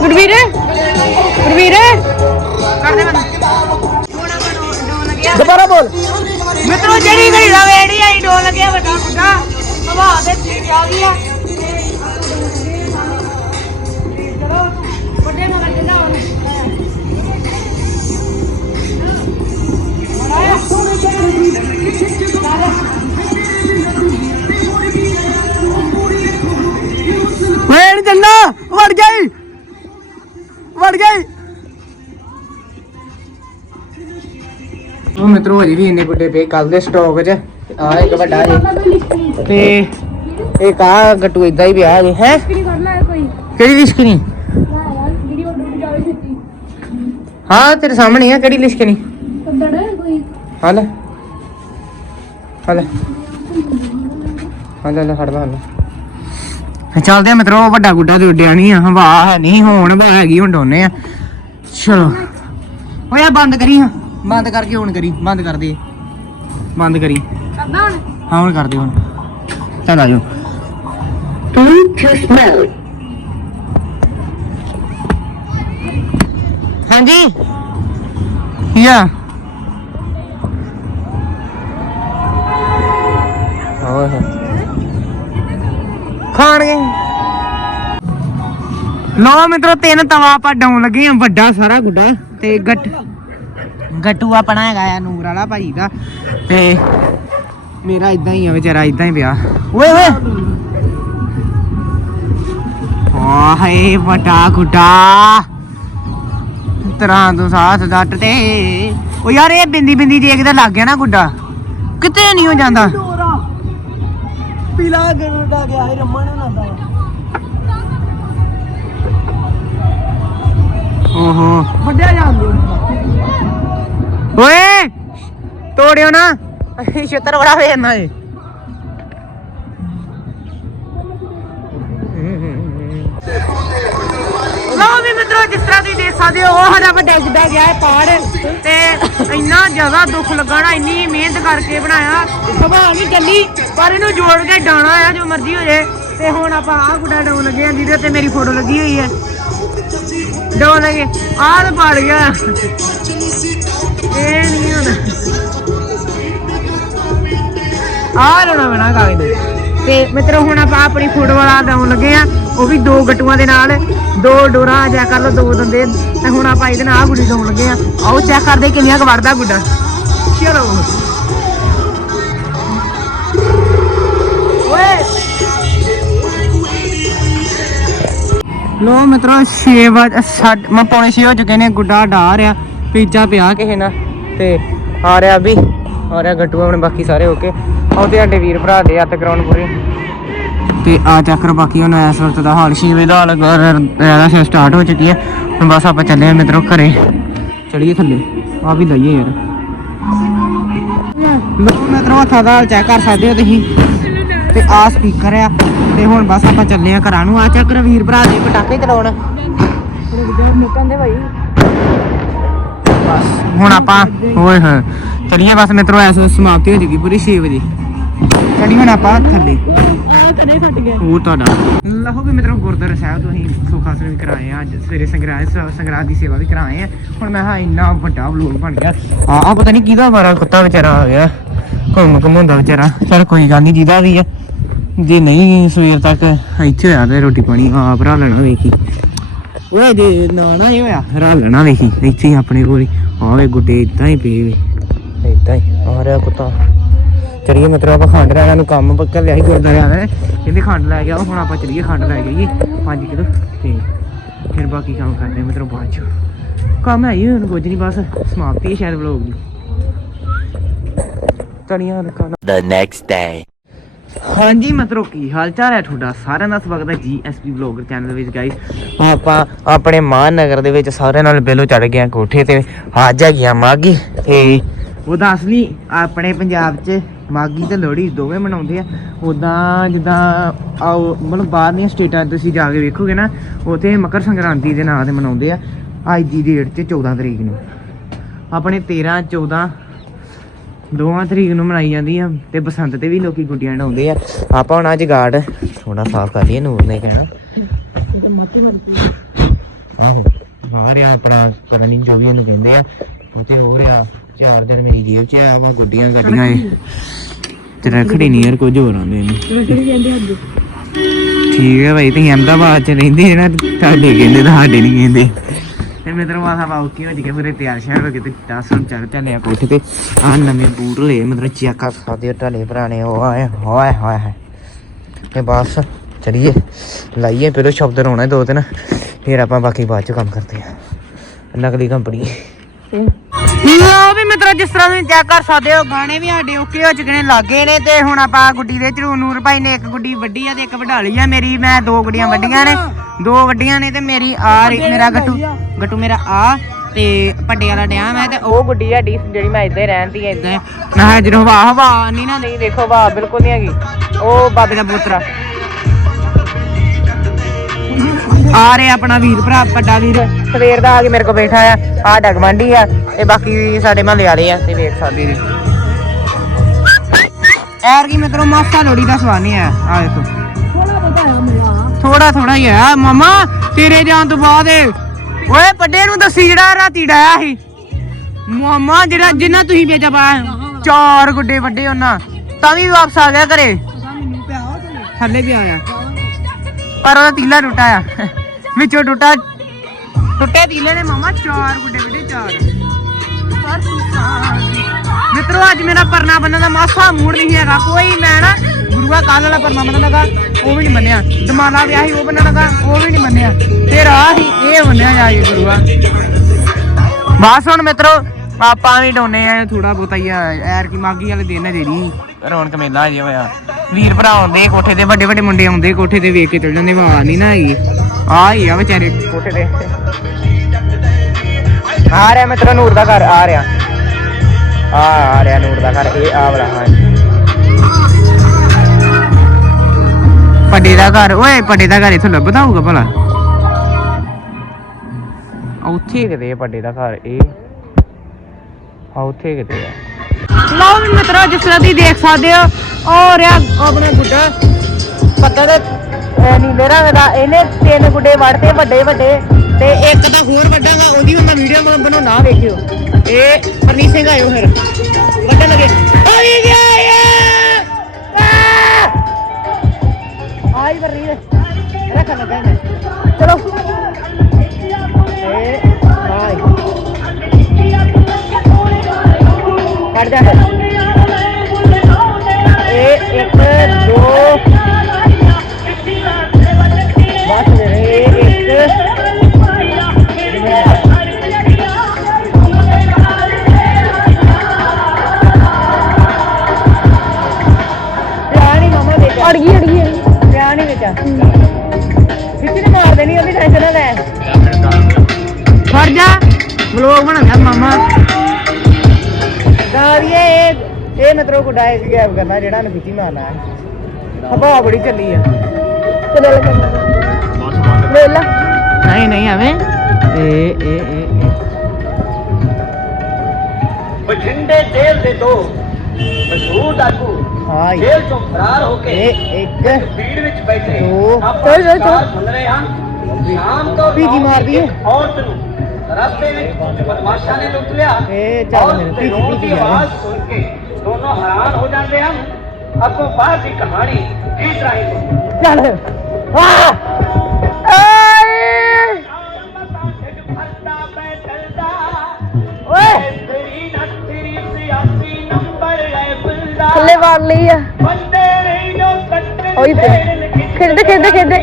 C: ਗੁਰਵੀਰ ਗੁਰਵੀਰ।
B: ਕਰਦੇ ਬੰਦ।
A: ਦੁਬਾਰਾ ਬੋਲ।
B: ਮਿੱਤਰੋ ਜਿਹੜੀ ਘੜੀ ਦਾ ਵੇੜੀ ਆਈ ਡੋਲ ਲੱਗਿਆ ਵੱਡਾ ਗੁੱਡਾ ਹਵਾ ਦੇ ਠੀਕ ਆ ਗਈ ਆ। ਚਲੋ ਵੱਡੇ ਨਾਲ ਜਿੰਦਾ ਹੁਣ। ਵੇੜ ਜੰਨਾ ਵੜ ਗਈ। ਵੜ ਗਈ।
A: ਉਹ ਮਿੱਤਰੋ ਹਜੇ ਵੀ ਇੰਨੇ ਗੁੱਡੇ ਪਏ ਕੱਲ ਦੇ ਸਟਾਕ 'ਚ ਆ ਇੱਕ ਵੱਡਾ ਜੀ ਤੇ ਇੱਕ ਆ ਗੱਟੂ ਇਦਾਂ ਹੀ ਪਿਆ ਜੀ ਹੈ? ਕਿਹੜੀ ਲਿਸ਼ਕਣੀ ਹਾਂ, ਤੇਰੇ ਸਾਹਮਣੇ ਆ, ਕਿਹੜੀ ਲਿਸ਼ਕਣੀ ਹਲ। ਹਲ। ਹਲ ਹਲ ਖੜਦਾ ਹਲ। ਚੱਲਦੇ ਆ ਮਿੱਤਰੋ, ਵੱਡਾ ਗੁੱਡਾ ਤੇ ਉੱਡਿਆ ਨਹੀਂ ਆ, ਹਵਾ ਹੈ ਨਹੀਂ ਹੋਣ ਹੈਗੀ ਹੁਣ ਡੋਨੇ ਆ। ਚਲੋ। ਓਏ ਬੰਦ ਕਰੀ ਹਾਂ ਬੰਦ ਕਰਕੇ ਹੁਣ ਕਰੀ ਬੰਦ ਕਰ ਦੇ। ਬੰਦ ਕਰੀ। ਹਾਂ ਹੁਣ ਕਰ ਦੇ ਹੁਣ। ਚੱਲ ਆ ਜਾਓ। ਹਾਂਜੀ। ਯਾ ਓਏ ਹੋਏ ਖਾਣਗੇ। ਲੋ ਮਿੱਤਰੋ ਤਿੰਨ ਤਵਾ ਆਪਾਂ ਡਾਉਣ ਲੱਗੇ ਆ ਵੱਡਾ ਸਾਰਾ ਗੁੱਡਾ ਤੇ ਗੱਟ ਗੱਟੂ ਆਪਣਾ ਹੈਗਾ ਆ ਨੂਰ ਵਾਲਾ ਭਾਈ ਦਾ। ਤੇ ਮੇਰਾ ਇਦਾਂ ਹੀ ਆ ਵਿਚਾਰਾ ਇਦਾਂ ਹੀ ਪਿਆ ਓਏ ਓਏ! ਹਾਏ ਵੱਡਾ ਗੁੱਡਾ ਤਰਾਂ ਤੋਂ ਸਾਥ ਦੱਟ ਤੇ। ਓ ਯਾਰ ਇਹ ਬਿੰਦੀ ਬਿੰਦੀ ਦੇਖਦਾ ਲੱਗ ਗਿਆ ਨਾ ਗੁੱਡਾ ਕਿਤੇ ਨਹੀਂ ਹੋ ਜਾਂਦਾ।
B: ਪੀਲਾ ਗਰੁੜਾ ਗਿਆ ਹੈ ਰਮਣ ਨਾ ਦਾ
A: ਓਹੋ।
B: ਵੱਡਿਆ ਜਾਂਦੇ
A: ਓਏ ਤੋੜਿਓ ਨਾ। ਛੇਤਰ ਬੜਾ ਹੋਇਆ ਨਾ ਏ
B: ਲਓ ਵੀ ਮਿੱਤਰੋ ਜਿਸ ਤਰ੍ਹਾਂ ਤੁਸੀਂ ਦੇਖ ਸਕਦੇ ਹੋ ਉਹ ਸਾਡਾ ਵੱਡਾ ਗੁੱਡਾ ਗਿਆ ਹੈ ਪਾੜ ਤੇ ਇੰਨਾ ਜ਼ਿਆਦਾ ਦੁੱਖ ਲੱਗਣਾ ਇੰਨੀ ਮਿਹਨਤ ਕਰਕੇ ਬਣਾਇਆ। ਹਵਾ ਨਹੀਂ ਚੱਲੀ ਪਰ ਇਹਨੂੰ ਜੋੜ ਕੇ ਡਾਣਾ ਆ ਜੋ ਮਰਜ਼ੀ ਹੋ ਜਾਏ। ਤੇ ਹੁਣ ਆਪਾਂ ਆਹ ਗੁੱਡਾ ਡਾਉਣ ਲੱਗੇ ਆ ਜਿਹਦੇ ਉੱਤੇ ਮੇਰੀ ਫੋਟੋ ਲੱਗੀ ਹੋਈ ਹੈ। ਡਾਉਣ ਲੱਗੇ ਆਹ ਤਾਂ ਪੜ ਗਿਆ। ਇਹ ਨਹੀਂ ਹੁਣ ਆਹ ਲਾਉਣਾ ਪੈਣਾ ਕਾਗਜ਼ ਤੇ। ਤੇ ਮਿੱਤਰੋ, ਹੁਣ ਆਪਾਂ ਆਪਣੀ ਫੋਟੋ ਵਾਲਾ ਡਾਉਣ ਲੱਗੇ ਆ। ਉਹ ਵੀ ਦੋ ਗੱਟੂਆਂ ਦੇ ਨਾਲ, ਦੋ ਡੋਰਾ ਜਾ ਕਰ ਲੋ ਦੋ ਦੰਦੇ। ਤੇ ਹੁਣ ਆਪਾਂ ਇਹਦੇ ਨਾਲ ਆਹ ਗੁੱਡੀ ਡਾਉਣ ਲੱਗੇ ਆ। ਆਓ ਚੈੱਕ ਕਰਦੇ ਕਿੰਨੀਆਂ ਕੁ ਵੜਦਾ ਗੁੱਡਾ। ਚਲੋ।
A: ਲੋ ਮਿੱਤਰੋ 6 ਵਜੇ ਮੈਂ ਪੌਣੇ 6 ਹੋ ਚੁੱਕੇ ਨੇ, ਗੁੱਡਾ ਡਾ ਰਿਆ ਪੀਚਾ ਪਿਆ ਕਿਸੇ ਨਾਲ। ਤੇ ਆ ਰਿਹਾ ਵੀ, ਆ ਰਿਹਾ ਗੱਟੂ ਆਪਣੇ ਬਾਕੀ ਸਾਰੇ ਹੋ ਕੇ। ਆਓ ਤੇ ਸਾਡੇ ਵੀਰ ਭਰਾ ਦੇ ਹੱਥ ਕਰਾਉਣ ਪੂਰੀ। ਤੇ ਆ ਚੱਕਰ ਬਾਕੀ ਹੁਣ ਇਸ ਵਕਤ ਦਾ ਹਾਲ 6 ਵਜੇ ਦਾ ਹਾਲ ਜ਼ਿਆਦਾ ਸਟਾਰਟ ਹੋ ਚੁੱਕੀ ਹੈ, ਹੁਣ ਬਸ ਆਪਾਂ ਚੱਲੇ ਆ ਮਿੱਤਰੋ ਘਰੇ। ਚੜੀਏ ਥੱਲੇ, ਆ ਵੀ ਲਈਏ ਯਾਰ। ਲੋ ਮਿੱਤਰੋ, ਹੱਥਾਂ ਦਾ ਹਾਲ ਚੈੱਕ ਕਰ ਸਕਦੇ ਹੋ ਤੁਸੀਂ। ਤੇ ਆ ਸਪੀਕਰ ਆ, ਤੇ ਹੁਣ ਬਸ ਆਪਾਂ ਚੱਲੇ ਆ ਘਰਾਂ ਨੂੰ। ਆ ਚੱਕਰ ਵੀਰ ਭਰਾ ਦੇ ਪਟਾਕੇ ਚਲਾਉਣ। ਬਸ। ਹੁਣ ਆਪਾਂ ਹੋਏ ਹਾਂ ਚਲੀਏ ਬਸ ਮਿੱਤਰੋ ਐਸੋ ਸਮਾਪਤੀ ਹੋ ਜੂਗੀ ਪੂਰੀ 6 ਵਜੇ। ਚਲੀ ਹੁਣ ਆਪਾਂ ਥੱਲੇ। ਉਹ ਤੁਹਾਡਾ? ਲਹੋ ਵੀ ਮਿੱਤਰੋ ਗੁਰਦੁਆਰਾ ਸਾਹਿਬ ਤੋਂ ਅਸੀਂ ਸੁਖਾਸਨ ਵੀ ਕਰਾਏ ਆ ਅੱਜ ਸਵੇਰੇ ਸੰਗਰਾਜ ਸੰਗਰਾਜ ਦੀ ਸੇਵਾ ਵੀ ਕਰਾਏ ਆ। ਹੁਣ ਮੈਂ ਹਾਂ ਇੰਨਾ ਵੱਡਾ ਵਲੋਗ ਬਣ ਗਿਆ। ਆ ਆ ਪਤਾ ਨਹੀਂ ਕਿਹਦਾ ਮਾਰਾ ਕੁੱਤਾ ਵਿਚਾਰਾ ਆ ਗਿਆ। ਘੁੰਮ ਘੁੰਮਾਉਂਦਾ ਵਿਚਾਰਾ। ਚਲ ਕੋਈ ਗੱਲ ਨਹੀਂ ਜਿਹਦਾ ਵੀ ਆ। ਜੇ ਨਹੀਂ ਸਵੇਰ ਤੱਕ ਇੱਥੇ ਹੋਇਆ ਤੇ ਰੋਟੀ ਪਾਣੀ ਆਪ ਭਰਾ ਲੈਣਾ ਵੇਖੀ ਓਏ ਜੇ ਨਾ ਨਾ ਇਹ ਹੋਇਆ। ਹਰਾ ਲੈਣਾ ਵੇਖੀ ਇੱਥੇ ਹੀ ਆਪਣੇ ਕੋਲ ਹੀ। ਆਵੇ ਗੁੱਡੇ ਇਦਾਂ ਹੀ ਪਏ ਵੇ। ਇਦਾਂ ਹੀ ਆ ਰਿਹਾ ਕੁੱਤਾ। ਚਲੀਏ ਮਿੱਤਰੋ ਆਪਾਂ ਖੰਡ ਲੈਣਾ ਨੂੰ ਕੰਮ ਪੱਕਾ ਲਿਆ ਸੀ ਗੁਰਦਾਰੇ ਆਵੇ ਕਹਿੰਦੇ ਖੰਡ ਲੈ ਗਿਆ ਹੁਣ ਆਪਾਂ ਚਲੀਏ ਖੰਡ ਲੈ ਗਏ 5 ਕਿਲੋ ਤੇ ਫਿਰ ਬਾਕੀ ਕੰਮ ਕਰਦੇ ਮਿੱਤਰੋ ਬਾਅਦ ਚ। ਕੰਮ ਹੈ ਹੀ ਹੁਣ ਕੁਝ ਨਹੀਂ ਬਸ ਸਮਾਪਤੀ ਹੈ ਸ਼ਾਇਦ ਵਲੋਗ ਦੀ। ਤਣੀਆਂ ਰੱਖਣਾ
D: the next day.
A: ਹਾਂਜੀ, ਮਿੱਤਰੋ, ਕੀ ਹਾਲ ਚਾਲ ਹੈ ਤੁਹਾਡਾ? ਸਾਰਿਆਂ ਦਾ ਸਵਾਗਤ ਹੈ ਜੀਐਸਪੀ ਵਲੌਗਰ ਚੈਨਲ ਵਿੱਚ ਗਾਇਸ ਆਪਾਂ ਆਪਣੇ ਮਾਨ ਨਗਰ ਦੇ ਵਿੱਚ ਸਾਰਿਆਂ ਨਾਲ ਬੇਲੋ ਚੜ ਗਏ ਹਾਂ ਕੋਠੇ ਤੇ। ਅੱਜ ਹੈਗੀਆਂ ਮਾਗੀ ਤੇ ਉਹਦਾ ਅਸਲੀ ਆਪਣੇ ਪੰਜਾਬ 'ਚ ਮਾਗੀ ਤੇ ਲੋਹੜੀ ਦੋਵੇਂ ਮਨਾਉਂਦੇ ਆ। ਉਦਾਂ ਜਿੱਦਾਂ ਆਓ, ਮਤਲਬ ਬਾਹਰ ਦੀਆਂ ਸਟੇਟਾਂ 'ਚ ਤੁਸੀਂ ਜਾ ਕੇ ਵੇਖੋਗੇ ਨਾ, ਉੱਥੇ ਮਕਰ ਸੰਕ੍ਰਾਂਤੀ ਦੇ ਨਾਂ ਤੇ ਮਨਾਉਂਦੇ ਆ। ਅੱਜ ਦੀ ਡੇਟ 'ਚ 14 ਤਰੀਕ ਨੂੰ। ਆਪਣੇ 13 14 ਦੋਵਾਂ ਤਰੀਕ ਨੂੰ ਮਨਾਈ ਜਾਂਦੀ ਆ ਤੇ ਬਸੰਤ ਤੇ ਵੀ ਲੋਕੀ ਗੁੱਡੀਆਂ ਡਾਉਂਦੇ ਆ। ਆਪਾਂ ਹੁਣ ਅੱਜ ਗਾਰਡ ਥੋੜਾ ਸਾਫ਼ ਕਰ ਲਈਏ, ਨੂਰ ਨੇ ਕਹਿਣਾ। ਆਹੋ, ਆ ਰਿਹਾ ਆਪਣਾ, ਪਤਾ ਨਹੀਂ ਜੋ ਵੀ ਇਹਨੂੰ ਕਹਿੰਦੇ ਆ। ਉਹ ਤੇ ਹੋ ਰਿਹਾ, ਚਾਰ ਦਿਨ ਮੇਰੀ ਜੇਬ 'ਚ ਆ ਵਾ, ਗੁੱਡੀਆਂ ਗੱਡੀਆਂ ਇਹ ਤੇ ਰੱਖੜੀ ਨਹੀਂ ਯਾਰ, ਕੁਝ ਹੋਰ ਆਉਂਦੇ ਨੇ। ਠੀਕ ਹੈ ਭਾਈ, ਤੁਸੀਂ ਅਹਿਮਦਾਬਾਦ ਚ ਰਹਿੰਦੇ ਨਾ, ਤੁਹਾਡੇ ਕਹਿੰਦੇ ਤਾਂ ਸਾਡੇ ਨਹੀਂ ਕਹਿੰਦੇ। ਤੇ ਮੇਰੇ ਮਾਥਾ ਪਾਉ ਕੀ ਹੋ ਜੀ ਪੂਰੇ ਤਿਆਰ ਸ਼ਹਿਰ ਹੋ ਗਏ ਤੇ 10 ਹੁਣ ਚੜ ਚੱਲੇ ਆ ਕੋਠੇ ਤੇ ਆ ਨਵੇਂ ਬੂਟ ਲਏ ਮਤਲਬ ਚੈੱਕ ਸਕਦੇ ਭਰਾਣੇ ਤੇ ਬਸ ਚਲੀਏ, ਲਾਈਏ ਪਹਿਲਾਂ ਸ਼ਬਦ ਰੋਣਾ ਦੋ ਤਿੰਨ, ਫਿਰ ਆਪਾਂ ਬਾਕੀ ਬਾਅਦ ਚ ਕੰਮ ਕਰਦੇ ਆ ਨਕਲੀ ਕੰਪਨੀ। ਮਿੱਤਰੋ ਜਿਸ ਤਰ੍ਹਾਂ ਤੁਸੀਂ ਚੈੱਕ ਕਰ ਸਕਦੇ ਹੋ ਗਾਣੇ ਵੀ ਸਾਡੇ ਓਕੇ ਹੋ ਚੁੱਕੇ ਨੇ ਲਾਗੇ ਨੇ ਤੇ ਹੁਣ ਆਪਾਂ ਗੁੱਡੀ ਵਿੱਚ ਰੂ- ਨੂਰ ਭਾਈ ਨੇ ਇੱਕ ਗੁੱਡੀ ਵੱਡੀ ਆ ਤੇ ਇੱਕ ਵਢਾਲੀ ਆ ਮੇਰੀ ਮੈਂ ਦੋ ਗੁੱਡੀਆਂ ਵੱਡੀਆਂ ਨੇ। ਦੋ ਵੱਡੀਆਂ ਨੇ ਤੇ ਮੇਰੀ ਆ ਮੇਰਾ ਗੱਟੂ ਗੱਟੂ ਮੇਰਾ ਆ ਤੇ ਪੱਡੇ ਵਾਲਾ ਡਿਆ ਮੈਂ ਤੇ ਉਹ ਗੁੱਡੀ ਆ ਡੀ ਜਿਹੜੀ ਮੈਂ ਹੀ ਰਹਿੰਦੀ ਐ ਇਦਾਂ ਮੈਂ ਜਦੋਂ ਹਵਾ ਹਵਾ ਨਹੀਂ ਨਾ ਨਹੀਂ ਦੇਖੋ ਹਵਾ ਬਿਲਕੁਲ ਨਹੀਂ ਹੈਗੀ। ਉਹ ਬਾਬੇ ਦਾ ਪੁੱਤਰਾ ਆ ਰਿਹਾ ਆਪਣਾ ਵੀਰ ਭਰਾ ਵੱਡਾ ਵੀਰ। ਸਵੇਰ ਦਾ ਆ ਕੇ ਮੇਰੇ ਕੋਲ ਬੈਠਾ ਆ ਆ ਡਗਮੰਡੀ ਆ ਤੇ ਬਾਕੀ ਸਾਡੇ ਮਹੱਲੇ ਵਾਲੇ ਆ ਤੇ ਵੇਖ ਸਕਦੇ ਜੀ। ਐਰ ਕੀ ਮਿੱਤਰੋ ਮਾਸਾ ਲੋੜੀ ਦਾ ਨਹੀਂ ਆ ਆ ਦੇਖੋ ਥੋੜਾ ਥੋੜਾ ਹੀ ਆ ਮਾਮਾ ਤੇਰੇ ਜਾਣ ਤੋਂ ਬਾਅਦ ਓਏ ਵੱਡੇ ਨੂੰ ਦੱਸੀ ਜਿਹੜਾ ਰਾਤੀ ਡਾਇਆ ਸੀ। ਮਾਮਾ ਜਿਹੜਾ ਜਿੰਨਾ ਤੁਸੀਂ ਵੇਚਾ ਪਾਇਆ ਚਾਰ ਗੁੱਡੇ ਵੱਡੇ ਉਹਨਾਂ। ਤਾਂ ਵੀ ਵਾਪਸ ਆ ਗਿਆ ਘਰੇ। ਥੱਲੇ ਵੀ ਆਇਆ। ਪਰ ਉਹਦਾ ਤੀਲਾ ਟੁੱਟਾ ਆ। ਵਿੱਚੋਂ ਟੁੱਟਾ, ਟੁੱਟੇ ਤੀਲੇ ਦੇ ਮਾਮਾ, ਚਾਰ ਗੁੱਡੇ ਵੱਡੇ ਚਾਰ। ਪਰ ਮਿੱਤਰੋ, ਅੱਜ ਮੇਰਾ ਪਰਨਾ ਬੰਨਣ ਦਾ ਮਾਸਾ ਮੂਡ ਨਹੀਂ ਹੈਗਾ। ਕੋਈ ਮੈਂ ਨਾ ਗੁਰੂਆ ਕੱਲ ਵਾਲਾ ਪਰਨਾ ਬੰਨਣ ਲੱਗਾ, ਉਹ ਵੀ ਨਹੀਂ ਮੰਨਿਆ। ਦਮਾਲਾ ਵਿਆਹ ਸੀ ਉਹ ਬੰਨਣ ਲੱਗਾ, ਉਹ ਵੀ ਨਹੀਂ ਮੰਨਿਆ। ਤੇ ਰਾਹ ਹੀ ਇਹ ਮੰਨਿਆ ਜਾ ਕੇ ਗੁਰੂਆ ਬਸ ਹੁਣ ਮਿੱਤਰੋ ਪਾਪਾ ਵੀ ਡੋਨੇ ਆ ਥੋੜਾ ਬਹੁਤਾ ਹੀ ਆ ਐਰ ਕੀ ਮਾਗੀ ਵਾਲੇ ਦਿਨ ਜਿਹੜੀ ਰੌਣਕ ਮੇਲਾ ਜੇ ਹੋਇਆ। ਵੀਰ ਭਰਾ ਆਉਂਦੇ ਕੋਠੇ ਤੇ ਵੱਡੇ ਵੱਡੇ ਮੁੰਡੇ ਆਉਂਦੇ ਕੋਠੇ ਤੇ ਵੇਖ ਕੇ ਚਲ ਜਾਂਦੇ ਵਾਹ ਨਹੀਂ ਨਾ ਹੈਗੀ ਆ ਹੀ ਆ ਵਿਚਾਰੇ। ਕੋਠੇ ਤੇ ਆ ਰਿਹਾ ਮਿੱਤਰੋ ਨੂਰ ਦਾ ਘਰ ਆ ਰਿਹਾ। ਆ ਆ ਰਿਹਾ ਨੂਰ ਦਾ ਘਰ ਇਹ ਆ ਵਾਲਾ ਹਾਂ। ਪੱਡੇ ਦਾ ਘਰ ਓਏ ਪੱਡੇ ਦਾ ਘਰ ਇੱਥੋਂ ਲੱਭਦਾ ਹੋਊਗਾ ਭਲਾ। ਉੱਥੇ ਕਿਤੇ ਆ ਪੱਡੇ ਦਾ ਘਰ ਇਹ। ਆ ਉੱਥੇ ਕਿਤੇ ਆ। ਲਓ ਮਿੱਤਰੋ ਜਿਸ ਤਰ੍ਹਾਂ ਤੁਸੀਂ ਦੇਖ ਸਕਦੇ ਹੋ ਉਹ ਰਿਹਾ ਆਪਣਾ ਗੁੱਡਾ ਪੱਤਾ ਦੇ ਨੀਲੇ ਰੰਗ ਦਾ ਇਹਨੇ ਤਿੰਨ ਗੁੱਡੇ ਵੜਦੇ ਵੱਡੇ ਵੱਡੇ। ਤੇ ਇੱਕ ਤਾਂ ਹੋਰ ਵੱਡਾਗਾ ਉਹਦੀ ਮੈਂ ਵੀਡੀਓ ਬਣਾਉਣਾ ਵੇਖਿਓ। ਇਹ ਪਰਨੀ ਸਿੰਘ ਆਇਓ ਫਿਰ। ਵੱਡਾ ਲਗੇ। ਆਈ ਗਿਆ ਆਈ ਪਰਨੀ ਰੱਖ ਲਗਾ ਚਲੋ। ਇਹ ਆਈ ਕੱਢ ਜਾ। ਫਿਰ। ਇਹ ਇੱਕ, ਦੋ ਦਾਦੀਏ ਇਹ ਇਹ ਮਤਰੋ ਗੁੱਡਾ ਇਸ ਗੈਪ ਕਰਨਾ ਜਿਹੜਾ ਨੂੰ ਖਿੱਚੀ ਮਾਰਨਾ ਹੈ ਹਵਾ ਬੜੀ ਚੱਲੀ ਆ।
C: ਚਲੇ ਲੈ ਲੈ ਲੈ।
A: ਨਹੀਂ ਨਹੀਂ ਐਵੇਂ। ਏ ਏ ਏ ਏ।
D: ਬਠਿੰਡੇ ਜੇਲ੍ਹ ਦੇ ਦੋ ਮਸ਼ਹੂਰ ਡਾਕੂ
A: ਹਾਂ
D: ਜੇਲ੍ਹ ਤੋਂ ਫਰਾਰ ਹੋ ਕੇ
A: ਇਹ ਇੱਕ
D: ਭੀੜ ਵਿੱਚ ਬੈਠੇ।
A: ਦੋ।
D: ਆਪਾਂ
C: ਚਲੋ, ਚਲੋ, ਚਲੋ।
D: ਸ਼ਿਕਾਰ ਸੁਣ ਰਹੇ ਹਨ ਸ਼ਾਮ ਤੋਂ
A: ਭੀਖੀ ਮਾਰਦੀ ਹੈ।
D: ਇੱਕ ਔਰਤ ਨੂੰ ਰਸਤੇ ਵਿੱਚ ਕੁਝ ਬਦਮਾਸ਼ਾਂ ਨੇ ਲੁੱਟ ਲਿਆ।
A: ਇਹ ਚੱਲ
D: ਔਰਤ
A: ਮੇਰੇ
D: ਦੇ
A: ਭੀਖੀ
D: ਰੋਣ ਦੀ
A: ਭੀਖੀ ਆ।
D: ਆਵਾਜ਼ ਸੁਣ ਕੇ ਦੋਨੋਂ ਹੈਰਾਨ ਹੋ ਜਾਂਦੇ ਹਨ ਅੱਗੋਂ ਬਾਅਦ ਦੀ ਕਹਾਣੀ ਇਸ ਰਾਹੀਂ ਸੁਣੋ
A: ਚੱਲ
D: ਓਏ ਤੇਰੀ ਨੱਥਰੀ ਸਿਆਸੀ ਨੰਬਰ ਲੈ ਬੁੱਲਾ
C: ਥੱਲੇ ਵਾੜ ਲਈ ਆ
D: ਬੰਦੇ ਨਹੀਂ ਜੋ ਕੱਟੇ
C: ਉਹੀ ਪਿਆ। ਖੇਡਦੇ ਖੇਡਦੇ ਖੇਡਦੇ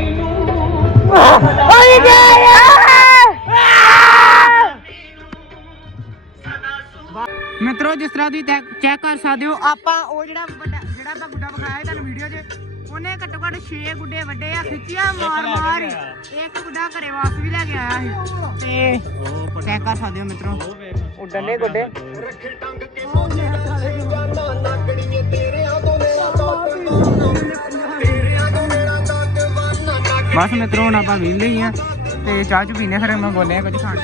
C: ਓਏ ਜਾ
A: ਮਿੱਤਰੋ ਜਿਸ ਤਰ੍ਹਾਂ ਤੁਸੀਂ ਚੈੱਕ ਕਰ ਸਕਦੇ ਹੋ। ਆਪਾਂ ਉਹ ਜਿਹੜਾ ਵੱਡਾ ਜਿਹੜਾ ਆਪਾਂ ਗੁੱਡਾ ਵਿਖਾਇਆ ਤੁਹਾਨੂੰ ਵੀਡੀਓ 'ਚ ਉਹਨੇ ਘੱਟੋ ਘੱਟ 6 ਗੁੱਡੇ ਵੱਡੇ ਆ ਖਿੱਚਿਆ ਮਾਰ ਮਾਰ ਇੱਕ ਗੁੱਡਾ ਘਰੇ ਵਾਪਸ ਵੀ ਲੈ ਕੇ ਆਇਆ ਸੀ। ਤੇ ਚੈੱਕ ਕਰ ਸਕਦੇ ਹੋ ਮਿੱਤਰੋ। ਉੱਡਣ ਦੇ ਗੁੱਡੇ ਬਸ ਮਿੱਤਰੋ ਹੁਣ ਆਪਾਂ ਵਿਹਲੇ ਹੀ ਆ। ਤੇ ਚਾਹ ਚੁ ਪੀਨੇ ਫਿਰ ਮੈਂ ਬੋਲਿਆ ਕੁਝ ਖਾਣ।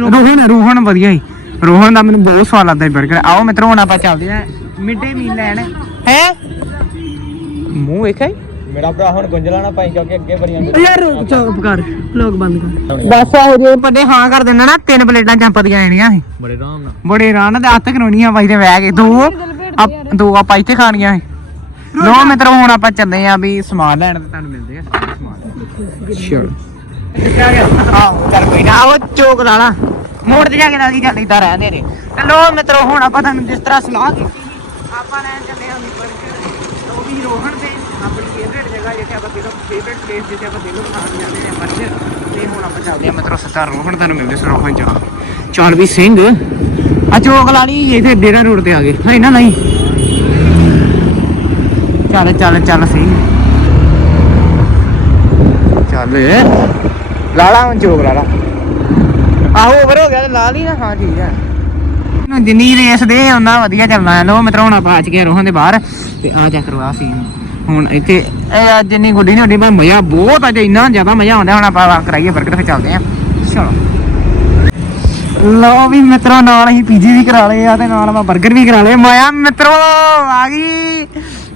A: ਰੋਹਨ ਰੋਹਨ ਵਧੀਆ ਹੀ। ਰੋਹਨ ਦਾ ਮੈਨੂੰ ਬਹੁਤ ਸਵਾਦ ਲੱਗਦਾ 버ਗਰ ਆਓ ਮਿੱਤਰੋ ਹੁਣ ਆਪਾਂ ਚੱਲਦੇ ਆ ਮਿੱਡੇ ਮੀਲ ਲੈਣ। ਹੈ? ਮੂੰਹ ਵੇਖਿਆ?
E: ਮੇਰਾ ਭਰਾ ਹੁਣ ਗੁੰਝਲਾ ਨਾ ਪਾਈ ਕਿਉਂਕਿ ਅੱਗੇ ਬੜੀਆਂ
A: ਯਾਰ ਚੁੱਪ ਕਰ। ਲੋਕ ਬੰਦ ਕਰ। ਬਸ ਇਹੋ ਜੇ ਪੱਡੇ ਹਾਂ ਕਰ ਦੇਣਾ ਨਾ ਤਿੰਨ ਪਲੇਟਾਂ ਚੰਪ ਦੀਆਂ ਆਣੀਆਂ ਸੀ।
E: ਬੜੇ ਆਰਾਮ ਨਾਲ।
A: ਬੜੇ ਰਾਨ ਦੇ ਹੱਥ ਕਰਾਉਣੀਆਂ ਬਾਈ ਤੇ ਬਹਿ ਕੇ। ਦੋ ਆਪ- ਦੋ ਆਪਾਂ ਇੱਥੇ ਖਾਣੀਆਂ ਸੀ। ਲੋ ਮਿੱਤਰੋ ਹੁਣ ਆਪਾਂ ਚੱਲੇ ਆ ਵੀ ਸਮਾਨ ਲੈਣ ਤੇ ਤੁਹਾਨੂੰ ਮਿਲਦੇ ਆ ਸਮਾਨ। ਚਲੋ ਆਹੋ ਚੱਲ ਕੋਈ ਨਾ। ਉਹ ਚੋਕ ਲਾਲਾ। ਮੋੜ ਤੇ ਜਾ ਕੇ ਲਾਲੀ ਚੱਲ ਇਦਾਂ ਰਹਿੰਦੇ ਨੇ। ਤੇ ਲੋ ਮਿੱਤਰੋ ਹੁਣ ਆਪਾਂ ਤੁਹਾਨੂੰ ਜਿਸ ਤਰ੍ਹਾਂ ਸਲਾਹ ਕੀਤੀ ਸੀ, ਆਪਾਂ ਲੈਣ ਚੱਲੇ ਆ ਬਰਗਰ ਉਹ ਵੀ ਰੋਹਣ ਤੇ ਆਪਣੀ ਫੇਵਰੇਟ ਜਗ੍ਹਾ ਜਿੱਥੇ ਆਪਾਂ ਦਿਲੋਂ ਫੇਵਰੇਟ ਪਲੇਸ ਜਿੱਥੇ ਆਪਾਂ ਦਿਲੋਂ ਖਾਣ ਜਾਂਦੇ ਆ ਬਰਗਰ ਤੇ ਹੁਣ ਆਪਾਂ ਚੱਲਦੇ ਆ ਮਿੱਤਰੋ ਸਿੱਧਾ ਰੋਹਣ ਤੁਹਾਨੂੰ ਮਿਲਦੇ ਸੀ ਰੋਹਣ ਜਾ ਚੱਲ ਸਿੰਘ ਆ ਚੋਕ ਲਾਲੀ ਇੱਥੇ ਡੇਰਾ ਰੋਡ ਤੇ ਆ ਗਏ। ਹੈ ਨਾ ਨਹੀਂ? ਚੱਲ ਚੱਲ ਚੱਲ ਸਿੰਘ। ਚੱਲ। ਲਾਲਾ ਹੁਣ ਚੋਕ ਲਾਲਾ ਆਹੋ ਓਵਰ ਹੋ ਗਿਆ ਤੇ ਲਾ ਲਈ ਨਾ ਹਾਂ ਠੀਕ ਆ। ਨੂੰ ਜਿੰਨੀ ਰੇਸ ਦੇ ਉਹਨਾਂ ਵਧੀਆ ਚੱਲਣਾ ਲੋ ਮਿੱਤਰੋ ਹੁਣ ਆਪਾਂ ਕੇ ਰੋਹਾਂ ਦੇ ਬਾਹਰ ਤੇ ਆ ਚੈੱਕ ਕਰਵਾ ਸੀ ਹੁਣ ਇੱਥੇ ਇਹ ਅੱਜ ਜਿੰਨੀ ਗੁੱਡੀ ਨਹੀਂ ਹੁੰਦੀ ਪਰ ਮਜ਼ਾ ਬਹੁਤ ਅੱਜ ਇੰਨਾ ਜ਼ਿਆਦਾ ਮਜ਼ਾ ਆਉਂਦਾ ਹੁਣ ਆਪਾਂ ਕਰਾਈਏ 버ਗਰ ਤੇ ਚੱਲਦੇ ਆ। ਚਲੋ। ਲਓ ਵੀ ਮਿੱਤਰੋ ਨਾਲ ਅਸੀਂ ਪੀਜੀ ਵੀ ਕਰਾ ਲਏ ਆ ਤੇ ਨਾਲ ਆਪਾਂ 버ਗਰ ਵੀ ਕਰਾ ਲਏ। ਮਾਇਆ ਮਿੱਤਰੋ ਆ ਗਈ।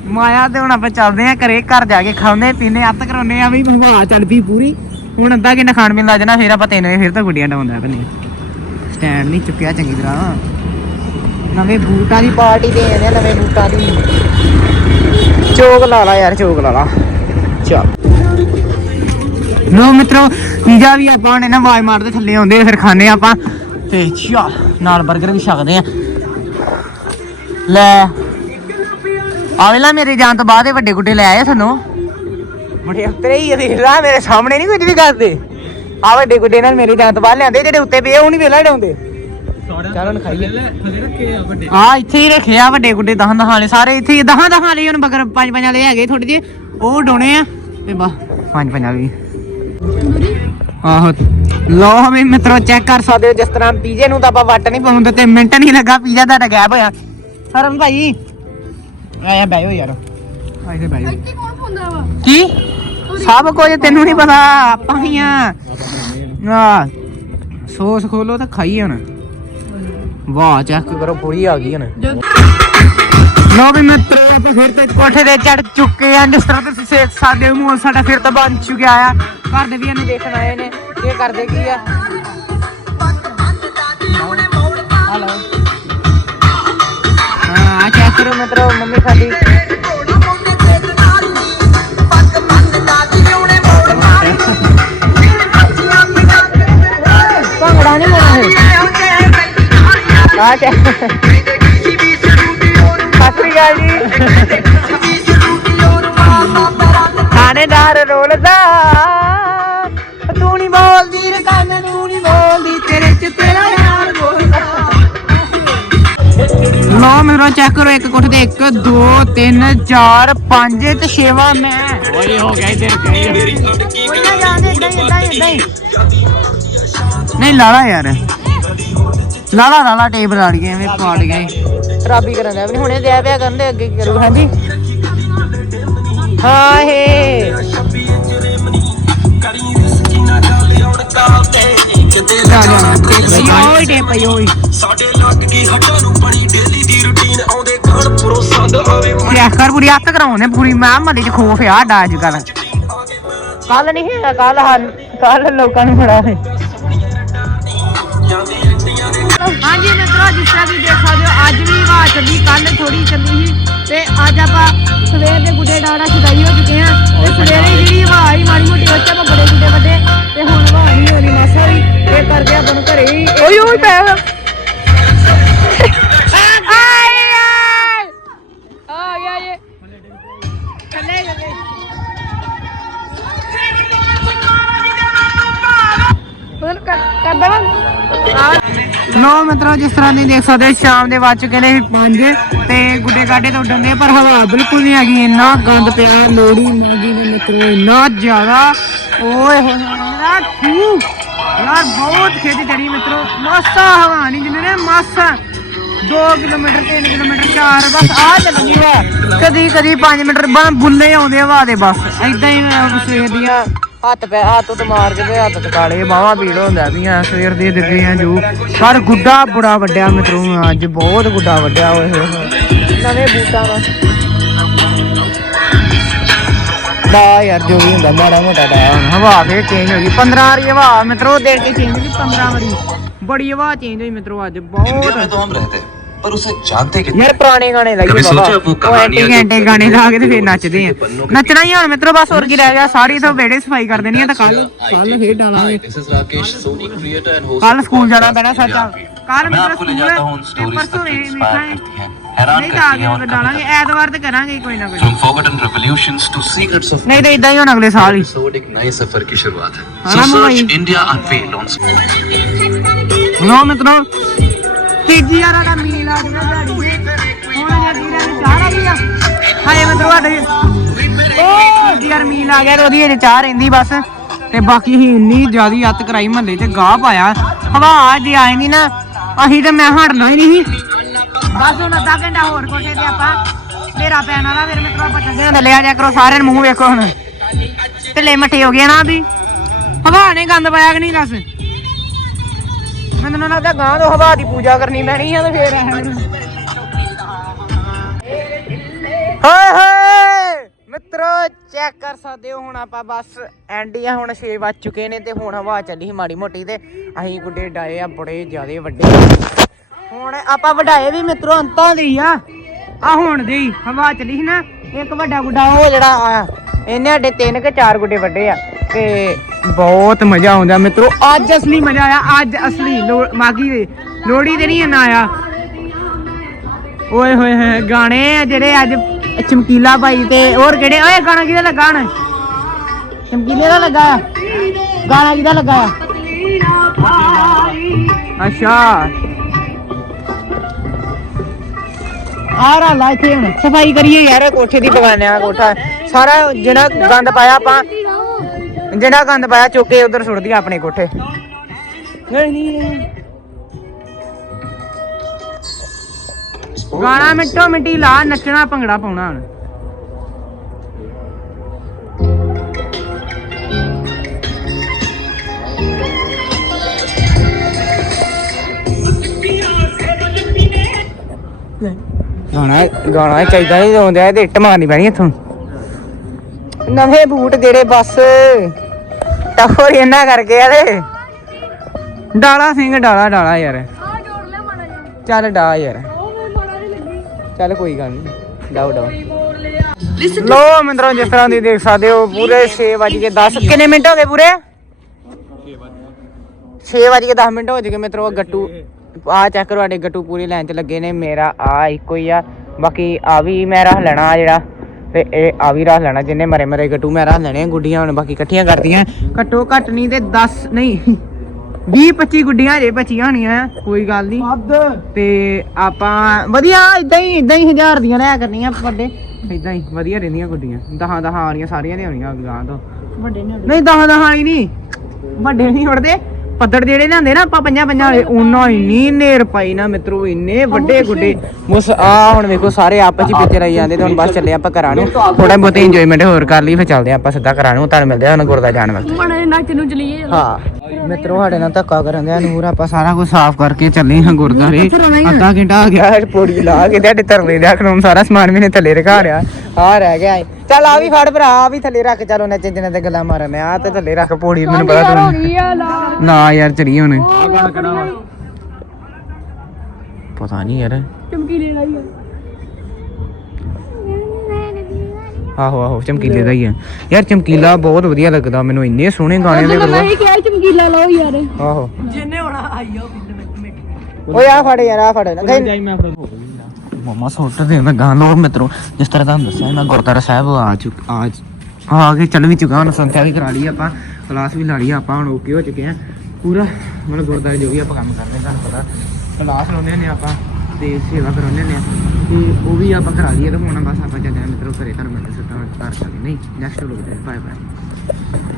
A: ਮਾਇਆ ਤੇ ਹੁਣ ਆਪਾਂ ਚੱਲਦੇ ਆ ਘਰੇ ਘਰ ਜਾ ਕੇ ਖਾਉਂਦੇ ਪੀਨੇ ਅੱਤ ਕਰਾਉਨੇ ਆ ਵੀ ਹਵਾ ਪਈ ਪੂਰੀ। ਹੁਣ ਅੱਧਾ ਕਿੰਨਾ ਖਾਣ ਪੀਣ ਲੱਗ ਜਾਣਾ ਫਿਰ ਆਪਾਂ ਤਿੰਨ ਵਜੇ ਫਿਰ ਤਾਂ ਗੁੱਡੀਆਂ ਡਾਉਂਦਾ ਬੰਨੇ ਸਟੈਂਡ ਨਹੀਂ ਚੁੱਕਿਆ ਚੰਗੀ ਤਰ੍ਹਾਂ। ਨਵੇਂ ਬੂਟਾਂ ਦੀ ਪਾਰਟੀ ਦੇ ਆ ਨਵੇਂ ਬੂਟਾਂ ਦੀ। ਚੋਕ ਲਾ ਲਾ ਯਾਰ ਚੋਕ ਲਾ ਲਾ। ਚੱਲ। ਲੋ ਮਿੱਤਰੋ ਪੀਜ਼ਾ ਵੀ ਆਪਾਂ ਹੁਣ ਇਹਨਾਂ ਆਵਾਜ਼ ਮਾਰਦੇ ਥੱਲੇ ਆਉਂਦੇ ਆ, ਫਿਰ ਖਾਣੇ ਆਪਾਂ। ਤੇ ਚਾ ਨਾਲ 버ਗਰ ਵੀ ਛਕਦੇ ਆ। ਲੈ। ਆਵੇਲਾ ਮੇਰੇ ਜਾਣ ਤੋਂ ਬਾਅਦ ਇਹ ਵੱਡੇ ਗੁੱਡੇ ਲੈ ਆਏ ਸਾਨੂੰ। ਬੜੇ ਉਤਰੇ ਹੀ ਦੇਖ ਲਾ ਮੇਰੇ ਸਾਹਮਣੇ ਨਹੀਂ ਕੁਝ ਵੀ ਕਰਦੇ। ਆ ਵੱਡੇ ਗੁੱਡੇ ਨਾਲ ਮੇਰੇ ਜਾਣ ਤੋਂ ਲਿਆਂਦੇ ਜਿਹੜੇ ਉੱਤੇ ਪਏ ਉਹ ਨਹੀਂ ਵੇਲਾ ਡਾਉਂਦੇ। ਚੱਲ ਹੁਣ ਖਾਈਏ।
E: ਥੱਲੇ ਰੱਖੇ ਆ ਵੱਡੇ।
A: ਆ ਇੱਥੇ ਹੀ ਰੱਖਿਆ ਵੱਡੇ ਗੁੱਡੇ ਦਹਾਂ ਦਹਾਂ ਵਾਲੇ ਸਾਰੇ ਇੱਥੇ ਹੀ ਦਹਾਂ ਦਹਾਂ ਵਾਲੇ ਹੁਣ ਬਗਰ ਪੰਜ ਪੰਜ ਵਾਲੇ ਹੈਗੇ ਥੋੜੇ ਜਿਹੇ ਉਹ ਡੋਣੇ ਆ ਤੇ ਬਾ ਪੰਜ ਪੰਜ ਵਾਲੇ। ਆਹੋ ਲੋ ਵੀ ਮਿੱਤਰੋ ਚੈੱਕ ਕਰ ਸਕਦੇ ਹੋ ਜਿਸ ਤਰ੍ਹਾਂ ਪੀਜ਼ੇ ਨੂੰ ਤਾਂ ਆਪਾਂ ਵੱਟ ਨਹੀਂ ਪਾਉਂਦੇ ਤੇ ਮਿੰਟ ਨਹੀਂ ਲੱਗਾ ਪੀਜ਼ਾ ਦਾ ਗੈਪ ਹੋਇਆ। ਹਰਮ ਭਾਈ ਆਇਆ ਬੈਠੋ ਯਾਰ। ਤੇ ਬੈਠੋ
C: ਕੌਣ ਪਾਉਂਦਾ ਵਾ?
A: ਕੀ? ਸਭ ਕੁਝ ਤੈਨੂੰ ਨਹੀਂ ਪਤਾ, ਆਪਾਂ ਹੀ ਆ। ਆ ਸੋਸ ਖੋਲੋ ਤਾਂ ਖਾਈ ਹੁਣ ਵਾਹ ਚੈੱਕ ਕਰੋ, ਪੂਰੀ ਆ ਗਈ ਹੁਣ। ਲੋ ਵੀ ਮਿੱਤਰੋ, ਆਪਾਂ ਫਿਰ ਤੇ ਕੋਠੇ ਤੇ ਚੜ ਚੁੱਕੇ ਆ। ਜਿਸ ਤਰ੍ਹਾਂ ਤੁਸੀਂ ਦੇਖ ਸਕਦੇ ਹੋ ਸਾਡਾ ਫਿਰ ਤਾਂ ਬਣ ਚੁੱਕਿਆ ਆ। ਘਰ ਦੇ ਵੀ ਇਹਨੂੰ ਦੇਖਣ ਆਏ ਨੇ, ਇਹ ਕਰਦੇ ਕੀ ਆ? ਹਲੋ ਹਾਂ ਚੈੱਕ ਕਰੋ ਮਿੱਤਰੋ, ਮੰਮੀ ਸਾਡੀ। ਆ ਚੈੱਕ ਸਤਿ ਸ਼੍ਰੀ ਅਕਾਲ ਜੀ। ਥਾਣੇਦਾਰ ਰੋਲਦਾ ਤੂੰ ਨਹੀਂ ਬੋਲਦੀ ਰਕਾਨ ਤੂੰ ਨਹੀਂ ਬੋਲਦੀ ਤੇਰੇ ਚ ਤੇਰਾ ਯਾਰ ਬੋਲਦਾ। ਲੋ ਮੇਰਾ ਚੈੱਕ ਕਰੋ ਇੱਕ ਕੁੱਟ ਦੇ 1 2 3 4 5 ਤੇ 6ਵਾਂ ਮੈਂ।
E: ਓਏ ਹੋ ਗਿਆ ਇੱਧਰ
A: ਕੋਈ ਨਾ ਜਾਂਦੇ ਇਦਾਂ ਇਦਾਂ ਨਹੀਂ ਲਾਲਾ ਯਾਰ। ਲਾਲਾ ਲਾਲਾ ਟੇਪ ਲਾ ਲਈਏ ਐਵੇਂ ਪਾੜ ਗਏ ਖਰਾਬੀ ਕਰਨ ਦਾ ਵੀ ਨੀ, ਹੁਣੇ ਦਿਆ ਪਿਆ ਕਰਨ ਦੇ ਅੱਗੇ ਕੀ ਕਰੂ ਹਾਂਜੀ। ਹਾਏ। ਜਾ ਜਾ ਟੇਪ ਓਏ ਟੇਪ ਓਏ ਪੂਰੀ ਹੱਥ ਕਰਾਉਂਦੇ ਪੂਰੀ ਮੈਂ ਮੱਲੇ ਚ ਖੋਫ ਆ ਡਾ ਅੱਜ ਕੱਲ ਕੱਲ ਨਹੀਂ ਹੈਗਾ ਕੱਲ ਕੱਲ ਲੋਕਾਂ ਨੂੰ ਫੜਾ ਹੈ ਹਾਂਜੀ ਮਿੱਤਰੋ ਜਿਸ ਤਰ੍ਹਾਂ ਤੁਸੀਂ ਦੇਖ ਸਕਦੇ ਹੋ ਅੱਜ ਵੀ ਹਵਾ ਚੱਲੀ ਕੱਲ ਥੋੜੀ ਚੱਲੀ ਸੀ ਤੇ ਅੱਜ ਆਪਾਂ ਸਵੇਰ ਦੇ ਗੁੱਡੇ ਡਾੜਾ ਛਦਾਈ ਹੋ ਚੁੱਕੇ ਆ ਤੇ ਸਵੇਰੇ ਜਿਹੜੀ ਹਵਾ ਆਈ ਮਾੜੀ ਮੋਟੀ ਉੱਚਾ ਆਪਾਂ ਬੜੇ ਗੁੱਡੇ ਵੱਡੇ ਤੇ ਹੁਣ ਹਵਾ ਨਹੀਂ ਹੋ ਰਹੀ ਮਾਸਾ ਵੀ ਇਹ ਕਰਕੇ ਆਪਾਂ ਨੂੰ ਘਰੇ ਹੀ ਓਏ ਓਏ ਪੈ ਆ। ਗਿਆ ਇਹ ਥੱਲੇ ਗਏ ਬੋਲ ਕਰ ਕਰਦਾ ਨੋ ਮਿੱਤਰੋ, ਜਿਸ ਤਰ੍ਹਾਂ ਤੁਸੀਂ ਦੇਖ ਸਕਦੇ ਸ਼ਾਮ ਦੇ ਵੱਜ ਚੁੱਕੇ ਨੇ 5 ਤੇ ਗੁੱਡੇ ਗਾਡੇ ਤੋਂ ਉੱਡਣ ਦੇ ਪਰ ਹਵਾ ਬਿਲਕੁਲ ਨਹੀਂ ਹੈਗੀ, ਇੰਨਾ ਗੰਦ ਪਿਆ ਲੋੜੀ ਮਾਗੀ ਦੇ ਮਿੱਤਰੋ, ਇੰਨਾ ਜ਼ਿਆਦਾ। ਓਏ ਹੋਏ ਮੇਰਾ ਥੂ ਯਾਰ, ਬਹੁਤ ਖੇਤ ਚੜੀ ਮਿੱਤਰੋ, ਮਾਸਾ, ਹਵਾ ਨਹੀਂ ਜਿੰਨੇ ਨੇ, ਮਾਸਾ। 2 ਕਿਲੋਮੀਟਰ 3 ਕਿਲੋਮੀਟਰ 4 ਬਸ ਆ ਚੱਲਣੀ ਹੈ। ਕਦੀ ਕਦੀ 5 ਮਿੰਟ ਬੁੱਲੇ ਆਉਂਦੇ ਹਵਾ ਦੇ, ਬਸ। ਐਦਾਂ ਹੀ ਮੈਂ ਹੁਣ ਸਵੇਰ ਦੀਆਂ ਹੱਥ ਪੈ ਹੱਥ ਉੱਤੇ ਮਾਰ ਕੇ ਤੇ ਹੱਥ ਬਾਵਾ ਪੀੜ ਹੁੰਦਾ ਪਈਆਂ, ਸਵੇਰ ਦੀ ਦਿੱਤੀਆਂ ਜੂ। ਪਰ ਗੁੱਡਾ ਬੜਾ ਵੱਡਿਆ ਮਿੱਤਰੋਂ, ਅੱਜ ਬਹੁਤ ਗੁੱਡਾ ਵੱਡਿਆ ਓਏ ਹੋਏ ਨਵੇਂ ਬੂਟਾਂ ਦਾ। ਦਾ ਯਾਰ, ਜੋ ਵੀ ਹੁੰਦਾ, ਮਾੜਾ ਮੋਟਾ ਦਾ ਹਵਾ ਫੇਰ ਚੇਂਜ ਹੋ ਗਈ। 15 ਵਾਰੀ ਹਵਾ, ਮਿੱਤਰੋ ਦੇਖ ਕੇ ਚੇਂਜ ਹੋ ਗਈ 15 ਵਾਰੀ। ਬੜੀ ਹਵਾ ਚੇਂਜ ਹੋਈ ਮਿੱਤਰੋ, ਅੱਜ ਬਹੁਤ।
F: पर उसे जानते कितने
A: ਯਾਰ ਪੁਰਾਣੇ ਗਾਣੇ ਲਾਈਏ
F: ਕਦੇ
A: ਬਾਬਾ
F: ਸੋਚਿਆ ਉਹ
A: ਉਹ
F: ਕਹਾਣੀਆਂ
A: ਐਂਟੀ ਐਂਟੀ
F: ਜੋ
A: ਗਾਣੇ ਲਾ ਕੇ ਤੇ ਫੇਰ
F: ਜੋ
A: ਨੱਚਦੇ ਆ
F: ਪੰਨੋं के
A: ਨੱਚਣਾ ਹੀ ਹੁਣ ਮਿੱਤਰੋ ਬਸ ਹੋਰ ਕੀ ਰਹਿ ਗਿਆ ਸਾਰੀ ਤੋਂ ਵਿਹੜੇ ਸਫਾਈ ਕਰ ਦੇਣੀ ਆ ਤਾਂ ਕੱਲ ਕੱਲ ਫੇਰ ਡਾਲਾਂਗੇ
F: this is Rakesh Soni creator and host
A: ਕੱਲ ਸਕੂਲ ਜਾਣਾ ਪੈਣਾ ਸੱਚ ਕੱਲ
F: मैं
A: ਮਿੱਤਰੋ
F: आपको ले
A: ਸਕੂਲ
F: जाता हूँ उन
A: ਤੇ
F: स्टोरीज
A: ਪਰਸੋਂ
F: तक जो
A: ਵੇ
F: इंस्पायर
A: ਵੇਖਾਂਗੇ
F: करती हैं हैरान
A: ਨਹੀਂ ਤਾਂ
F: करती हैं
A: ਆਗੇ
F: और
A: ਡਾਲਾਂਗੇ ਐਤਵਾਰ ਤੇ ਕਰਾਂਗੇ ਕੋਈ ਨਾ ਕੋਈ
F: from forgotten revolutions to secrets of
A: ਨਹੀਂ ਤਾਂ ਇਦਾਂ ਹੀ ਹੁਣ ਅਗਲੇ साल ही
F: एपिसोड एक नए सफर की शुरुआत है
A: हाँ,
F: सो
A: भाई।
F: सर्च इंडिया अनवेल्ड ऑन
A: ਲੋ ਮਿੱਤਰੋ ਤੀਜੀ ਯਾਰਾਂ ਦਾ ਮੀਲ ਆ ਗਿਆ ਝਾੜੀ ਹੁਣ ਵੀਰਾਂ ਨੇ ਚਾਹ ਆ ਗਿਆ ਹਾਏ ਮਿੱਤਰੋ ਸਾਡੇ ਓ ਜੀ ਯਾਰ ਮੀਲ ਆ ਗਿਆ ਉਹਦੀ ਅਜੇ ਚਾਹ ਰਹਿੰਦੀ ਬਸ। ਤੇ ਬਾਕੀ ਹੀ ਇੰਨੀ ਜ਼ਿਆਦੀ ਅੱਤ ਕਰਾਈ ਮਹੱਲੇ ਤੇ ਗਾਹ ਪਾਇਆ। ਹਵਾ ਜੇ ਆਏ ਨਹੀਂ ਨਾ ਅਸੀਂ ਤੇ ਮੈਂ ਹਟਣਾ ਹੀ ਨਹੀਂ। ਬਸ ਹੁਣ ਅੱਧਾ ਘੰਟਾ ਹੋਰ ਕੋਠੇ ਤੇ ਆਪਾਂ ਮੇਰਾ ਪੈਣ ਵਾਲਾ ਫਿਰ ਮਿੱਤਰੋ ਆਪਾਂ ਚੱਲਦੇ ਹਾਂ ਥੱਲੇ ਆ ਜਾ ਕਰੋ ਸਾਰਿਆਂ ਨੂੰ ਮੂੰਹ ਵੇਖੋ ਹੁਣ। ਢਿੱਲੇ ਮੱਠੇ ਹੋ ਗਏ ਨਾ ਵੀ। ਹਵਾ ਨੇ ਗੰਦ ਪਾਇਆ ਕਿ ਨਹੀਂ ਦੱਸ? ਮੈਨੂੰ ਲੱਗਦਾ ਗਾਂ ਤੋਂ ਹਵਾ ਦੀ ਪੂਜਾ ਕਰਨੀ ਪੈਣੀ ਆ ਤੇ ਫੇਰ ਹਾਏ ਹਾਏ! ਮਿੱਤਰੋ ਚੈੱਕ ਕਰ ਸਕਦੇ ਹੋ ਹੁਣ ਆਪਾਂ ਬਸ ਐਂਡ ਹੀ ਆ, ਹੁਣ 6 ਵੱਜ ਚੁੱਕੇ ਨੇ ਤੇ ਹੁਣ ਹਵਾ ਚੱਲੀ ਮਾੜੀ ਮੋਟੀ ਤੇ ਅਸੀਂ ਗੁੱਡੇ ਡਾਏ ਆ ਬੜੇ ਜ਼ਿਆਦੇ ਵੱਡੇ। ਹੁਣ ਆਪਾਂ ਵਡਾਏ ਵੀ ਮਿੱਤਰੋ ਅੰਤਾਂ ਦੀ ਹੀ ਆ। ਆ ਹੁਣ ਦੀ, ਹਵਾ ਚੱਲੀ ਸੀ ਨਾ, ਇੱਕ ਵੱਡਾ ਗੁੱਡਾ, ਉਹ ਜਿਹੜਾ ਇਹਨੇ ਸਾਡੇ ਤਿੰਨ ਕੇ ਚਾਰ ਗੁੱਡੇ ਵੱਡੇ ਆ ਤੇ ਬਹੁਤ ਮਜ਼ਾ ਆਉਂਦਾ ਮਿੱਤਰੋ, ਅੱਜ ਅਸਲੀ ਮਜ਼ਾ ਆਇਆ, ਅੱਜ ਅਸਲੀ ਮਾਗੀ ਦੇ ਲੋੜੀ ਤੇ ਨਹੀਂ ਇੰਨਾ ਆਇਆ। ਓਏ ਹੋਏ ਹੋਏ ਗਾਣੇ ਜਿਹੜੇ ਅੱਜ ਚਮਕੀਲਾ ਭਾਈ ਤੇ, ਹੋਰ ਕਿਹੜੇ? ਓਏ ਗਾਣਾ ਕਿਹਦਾ ਲੱਗਾ ਹਣ? ਚਮਕੀਲੇ ਦਾ ਲੱਗਾ ਗਾਣਾ ਕਿਹਦਾ ਲੱਗਾ ਅੱਛਾ। ਆ ਰਾ ਇੱਥੇ ਹੁਣ। ਸਫ਼ਾਈ ਕਰੀਏ ਯਾਰ, ਕੋਠੇ ਦੀ ਬਗਾਨਿਆ ਕੋਠਾ। ਸਾਰਾ ਜਿਹੜਾ ਗੰਦ ਪਾਇਆ ਆਪਾਂ ਜਿਹੜਾ ਗੰਦ ਪਾਇਆ ਚੁੱਕ ਕੇ ਉਧਰ ਸੁੱਟ ਦਿਆ ਆਪਣੇ ਕੋਠੇ। ਨਹੀਂ ਨਹੀਂ ਗਾਣਾ ਮਿੰਟੋ ਮਿੰਟੀ ਲਾ ਨੱਚਣਾ ਭੰਗੜਾ ਪਾਉਣਾ ਹੁਣ। ਗਾਣਾ ਗਾਣਾ ਚਾਹੀਦਾ ਨਹੀਂ ਆਉਂਦਾ ਇਹ ਤੇ ਇੱਟ ਮਾਰਨੀ ਪੈਣੀ ਇੱਥੋਂ। ਨਵੇਂ ਬੂਟ ਜਿਹੜੇ ਬਸ ਟੱਫਰ ਇਹਨਾਂ ਕਰਕੇ ਆਲੇ ਡਾਲਾ ਸਿੰਘ, ਡਾਲਾ ਡਾਲਾ ਯਾਰ। ਚੱਲ ਡਾ ਯਾਰ। ਚੱਲ ਕੋਈ ਗੱਲ ਨਹੀਂ ਡਾਉ ਡਾਉ ਲੋ ਮਿੰਦਰੋਂ ਜਿਸ ਤਰ੍ਹਾਂ ਦੀ ਦੇਖ ਸਕਦੇ ਹੋ, ਪੂਰੇ 6 ਵਜ ਕੇ 10 ਕਿੰਨੇ ਮਿੰਟ ਹੋ ਗਏ ਪੂਰੇ? 6 ਵਜ ਕੇ 10 ਮਿੰਟ ਹੋ ਚੁੱਕੇ ਮਿੱਤਰੋ, ਗੱਟੂ। ਆ ਚੈੱਕ ਕਰੋ, ਸਾਡੇ ਗੱਟੂ ਪੂਰੀ ਲਾਈਨ 'ਚ ਲੱਗੇ ਨੇ। ਮੇਰਾ ਆ ਇੱਕੋ ਹੀ ਆ। ਬਾਕੀ ਆ ਵੀ ਮੈਂ ਰੱਖ ਲੈਣਾ ਆ ਜਿਹੜਾ। ਤੇ ਇਹ ਆ ਵੀ ਰੱਖ ਲੈਣਾ ਜਿੰਨੇ ਮਰੇ ਮਰੇ ਗੱਟੂ ਮੈਂ ਰੱਖ ਲੈਣੇ ਗੁੱਡੀਆਂ ਹੁਣ ਬਾਕੀ ਇਕੱਠੀਆਂ ਕਰਦੀਆਂ। ਘੱਟੋ ਘੱਟ ਨਹੀਂ ਤੇ 10 ਨਹੀਂ 20 25 ਗੁੱਡੀਆਂ ਜੇ ਬਚੀਆਂ ਹੋਣੀਆਂ ਕੋਈ ਗੱਲ ਨਹੀਂ। ਤੇ ਆਪਾਂ ਵਧੀਆ ਇਦਾਂ ਹੀ ਇਦਾਂ ਹੀ ਹਜ਼ਾਰ ਦੀਆਂ ਲਿਆ ਕਰਨੀਆਂ ਵੱਡੇ। ਇਦਾਂ ਹੀ ਵਧੀਆ ਰਹਿੰਦੀਆਂ ਗੁੱਡੀਆਂ। ਦਹਾਂ ਦਹਾਂ ਵਾਲੀਆਂ ਸਾਰੀਆਂ ਹੋਣੀਆਂ ਗਾਂ ਤੋਂ। ਵੱਡੇ ਨਹੀਂ ਨਹੀਂ ਦਹਾਂ ਦਹਾਂ ਵਾਲੀ ਨਹੀਂ। ਵੱਡੇ ਨਹੀਂ ਉੜਦੇ ਪੱਧਰ ਜਿਹੜੇ ਲਿਆਂਦੇ ਨਾ ਆਪਾਂ ਪੰਜਾਂ ਪੰਜਾਂ ਵਾਲੇ ਉਹਨਾਂ ਇੰਨੀ ਨੇਰ ਪਾਈ ਨਾ ਮਿੱਤਰੋ ਇੰਨੇ ਵੱਡੇ ਗੁੱਡੇ। ਬਸ ਆ ਹੁਣ ਵੇਖੋ ਸਾਰੇ ਆਪਸ ਚ ਪਿੱਛੇ ਰਹੀ ਜਾਂਦੇ ਤੇ ਹੁਣ ਬਸ ਚੱਲੇ ਆਪਾਂ ਘਰਾਂ ਨੂੰ। ਥੋੜਾ ਬਹੁਤ ਇੰਜੋਇਮੈਂਟ ਹੋਰ ਕਰ ਲਈ ਫਿਰ ਚੱਲਦੇ ਆਪਾਂ ਸਿੱਧਾ ਘਰਾਂ ਨੂੰ ਤੁਹਾਨੂੰ ਮਿਲਦੇ ਆ ਹੁਣ ਗੁਰਦਾ ਜਾਣ ਵਾਸਤੇ।
C: ਮਣੇ ਨੱਕ ਨੂੰ ਚਲੀਏ
A: ਹਾਂ ਮਿੱਤਰੋ ਸਾਡੇ ਨਾਲ ਧੱਕਾ ਕਰਨ ਦਿਆ ਨੂਰ ਆਪਾਂ ਸਾਰਾ ਕੁਝ ਸਾਫ਼ ਕਰਕੇ ਚੱਲੇ ਹਾਂ ਗੁਰਦਾਰੇ ਅੱਧਾ ਘੰਟਾ ਆ ਗਿਆ ਪੌੜੀ ਲਾ ਕੇ ਤੁਹਾਡੇ ਤਰਲੇ ਦਾ ਖਲੋਂ ਸਾਰਾ ਸਮਾਨ ਮੈਨੇ ਥੱਲੇ ਰਖਾ ਰਿਆ ਆ ਰਹਿ ਗਿਆ ਏ। ਚੱਲ ਆ ਵੀ ਫੜ ਭਰਾ ਆ ਵੀ ਥੱਲੇ ਰੱਖ ਚੱਲ ਉਹਨੇ ਚਿੰਜਨੇ ਤੇ ਗੱਲਾਂ ਮਾਰਨ ਆ ਤੇ ਥੱਲੇ ਰੱਖ ਪੌੜੀ ਮੈਨੂੰ ਪਤਾ ਤੂੰ ਨਾ ਯਾਰ ਚੜੀ ਹੁਣ। ਪਤਾ ਨਹੀਂ ਯਾਰ।
C: ਚਮਕੀਲੇ ਲਾਈ
A: ਆਹੋ ਆਹੋ ਚਮਕੀਲੇ ਦਾ ਹੀ ਆ। ਯਾਰ ਚਮਕੀਲਾ ਬਹੁਤ ਵਧੀਆ ਲੱਗਦਾ ਮੈਨੂੰ ਇੰਨੇ ਸੋਹਣੇ ਗਾਣੇ ਦੇ
C: ਮੈਂ ਹੀ ਕਿਹਾ ਚਮਕੀਲਾ ਲਾਓ ਯਾਰ।
A: ਆਹੋ। ਓਏ ਆ ਫੜ ਯਾਰ ਆ ਫੜ। ਨਾ
E: ਜਾਈ ਮੈਂ ਆਪਣੇ
A: ਮਮਾ ਸੁੱਟ ਦੇ ਮੈਂ ਗਾਂ ਲੋਰ ਮਿੱਤਰੋ ਜਿਸ ਤਰ੍ਹਾਂ ਤੁਹਾਨੂੰ ਦੱਸਿਆ ਮੈਂ ਗੁਰਦੁਆਰਾ ਸਾਹਿਬ ਆ ਚੁੱਕ ਆ ਆ ਕੇ ਚੱਲ ਵੀ ਚੁੱਕਾ, ਹੁਣ ਸੰਥਿਆ ਵੀ ਕਰਾ ਲਈ ਆਪਾਂ ਕਲਾਸ ਵੀ ਲਾ ਲਈ ਆਪਾਂ, ਹੁਣ ਓਕੇ ਹੋ ਚੁੱਕੇ ਆ। ਪੂਰਾ ਮਤਲਬ ਗੁਰਦੁਆਰੇ ਜੋ ਵੀ ਆਪਾਂ ਕੰਮ ਕਰਦੇ ਤੁਹਾਨੂੰ ਪਤਾ। ਕਲਾਸ ਲਾਉਂਦੇ ਨੇ ਆਪਾਂ ਤੇ ਸੇਵਾ ਕਰਾਉਂਦੇ ਨੇ ਤੇ ਉਹ ਵੀ ਆਪਾਂ ਕਰਾ ਲਈਏ ਤੇ ਹੁਣ ਬਸ ਆਪਾਂ ਚੱਲਦੇ ਆ ਮਿੱਤਰੋ, ਘਰੇ ਤੁਹਾਨੂੰ ਮਿਲਦੇ ਸਿੱਧਾ ਘਰ ਚੱਲੇ ਨਹੀਂ? ਨੈਕਸਟ ਲੋਕ ਬਾਏ ਬਾਏ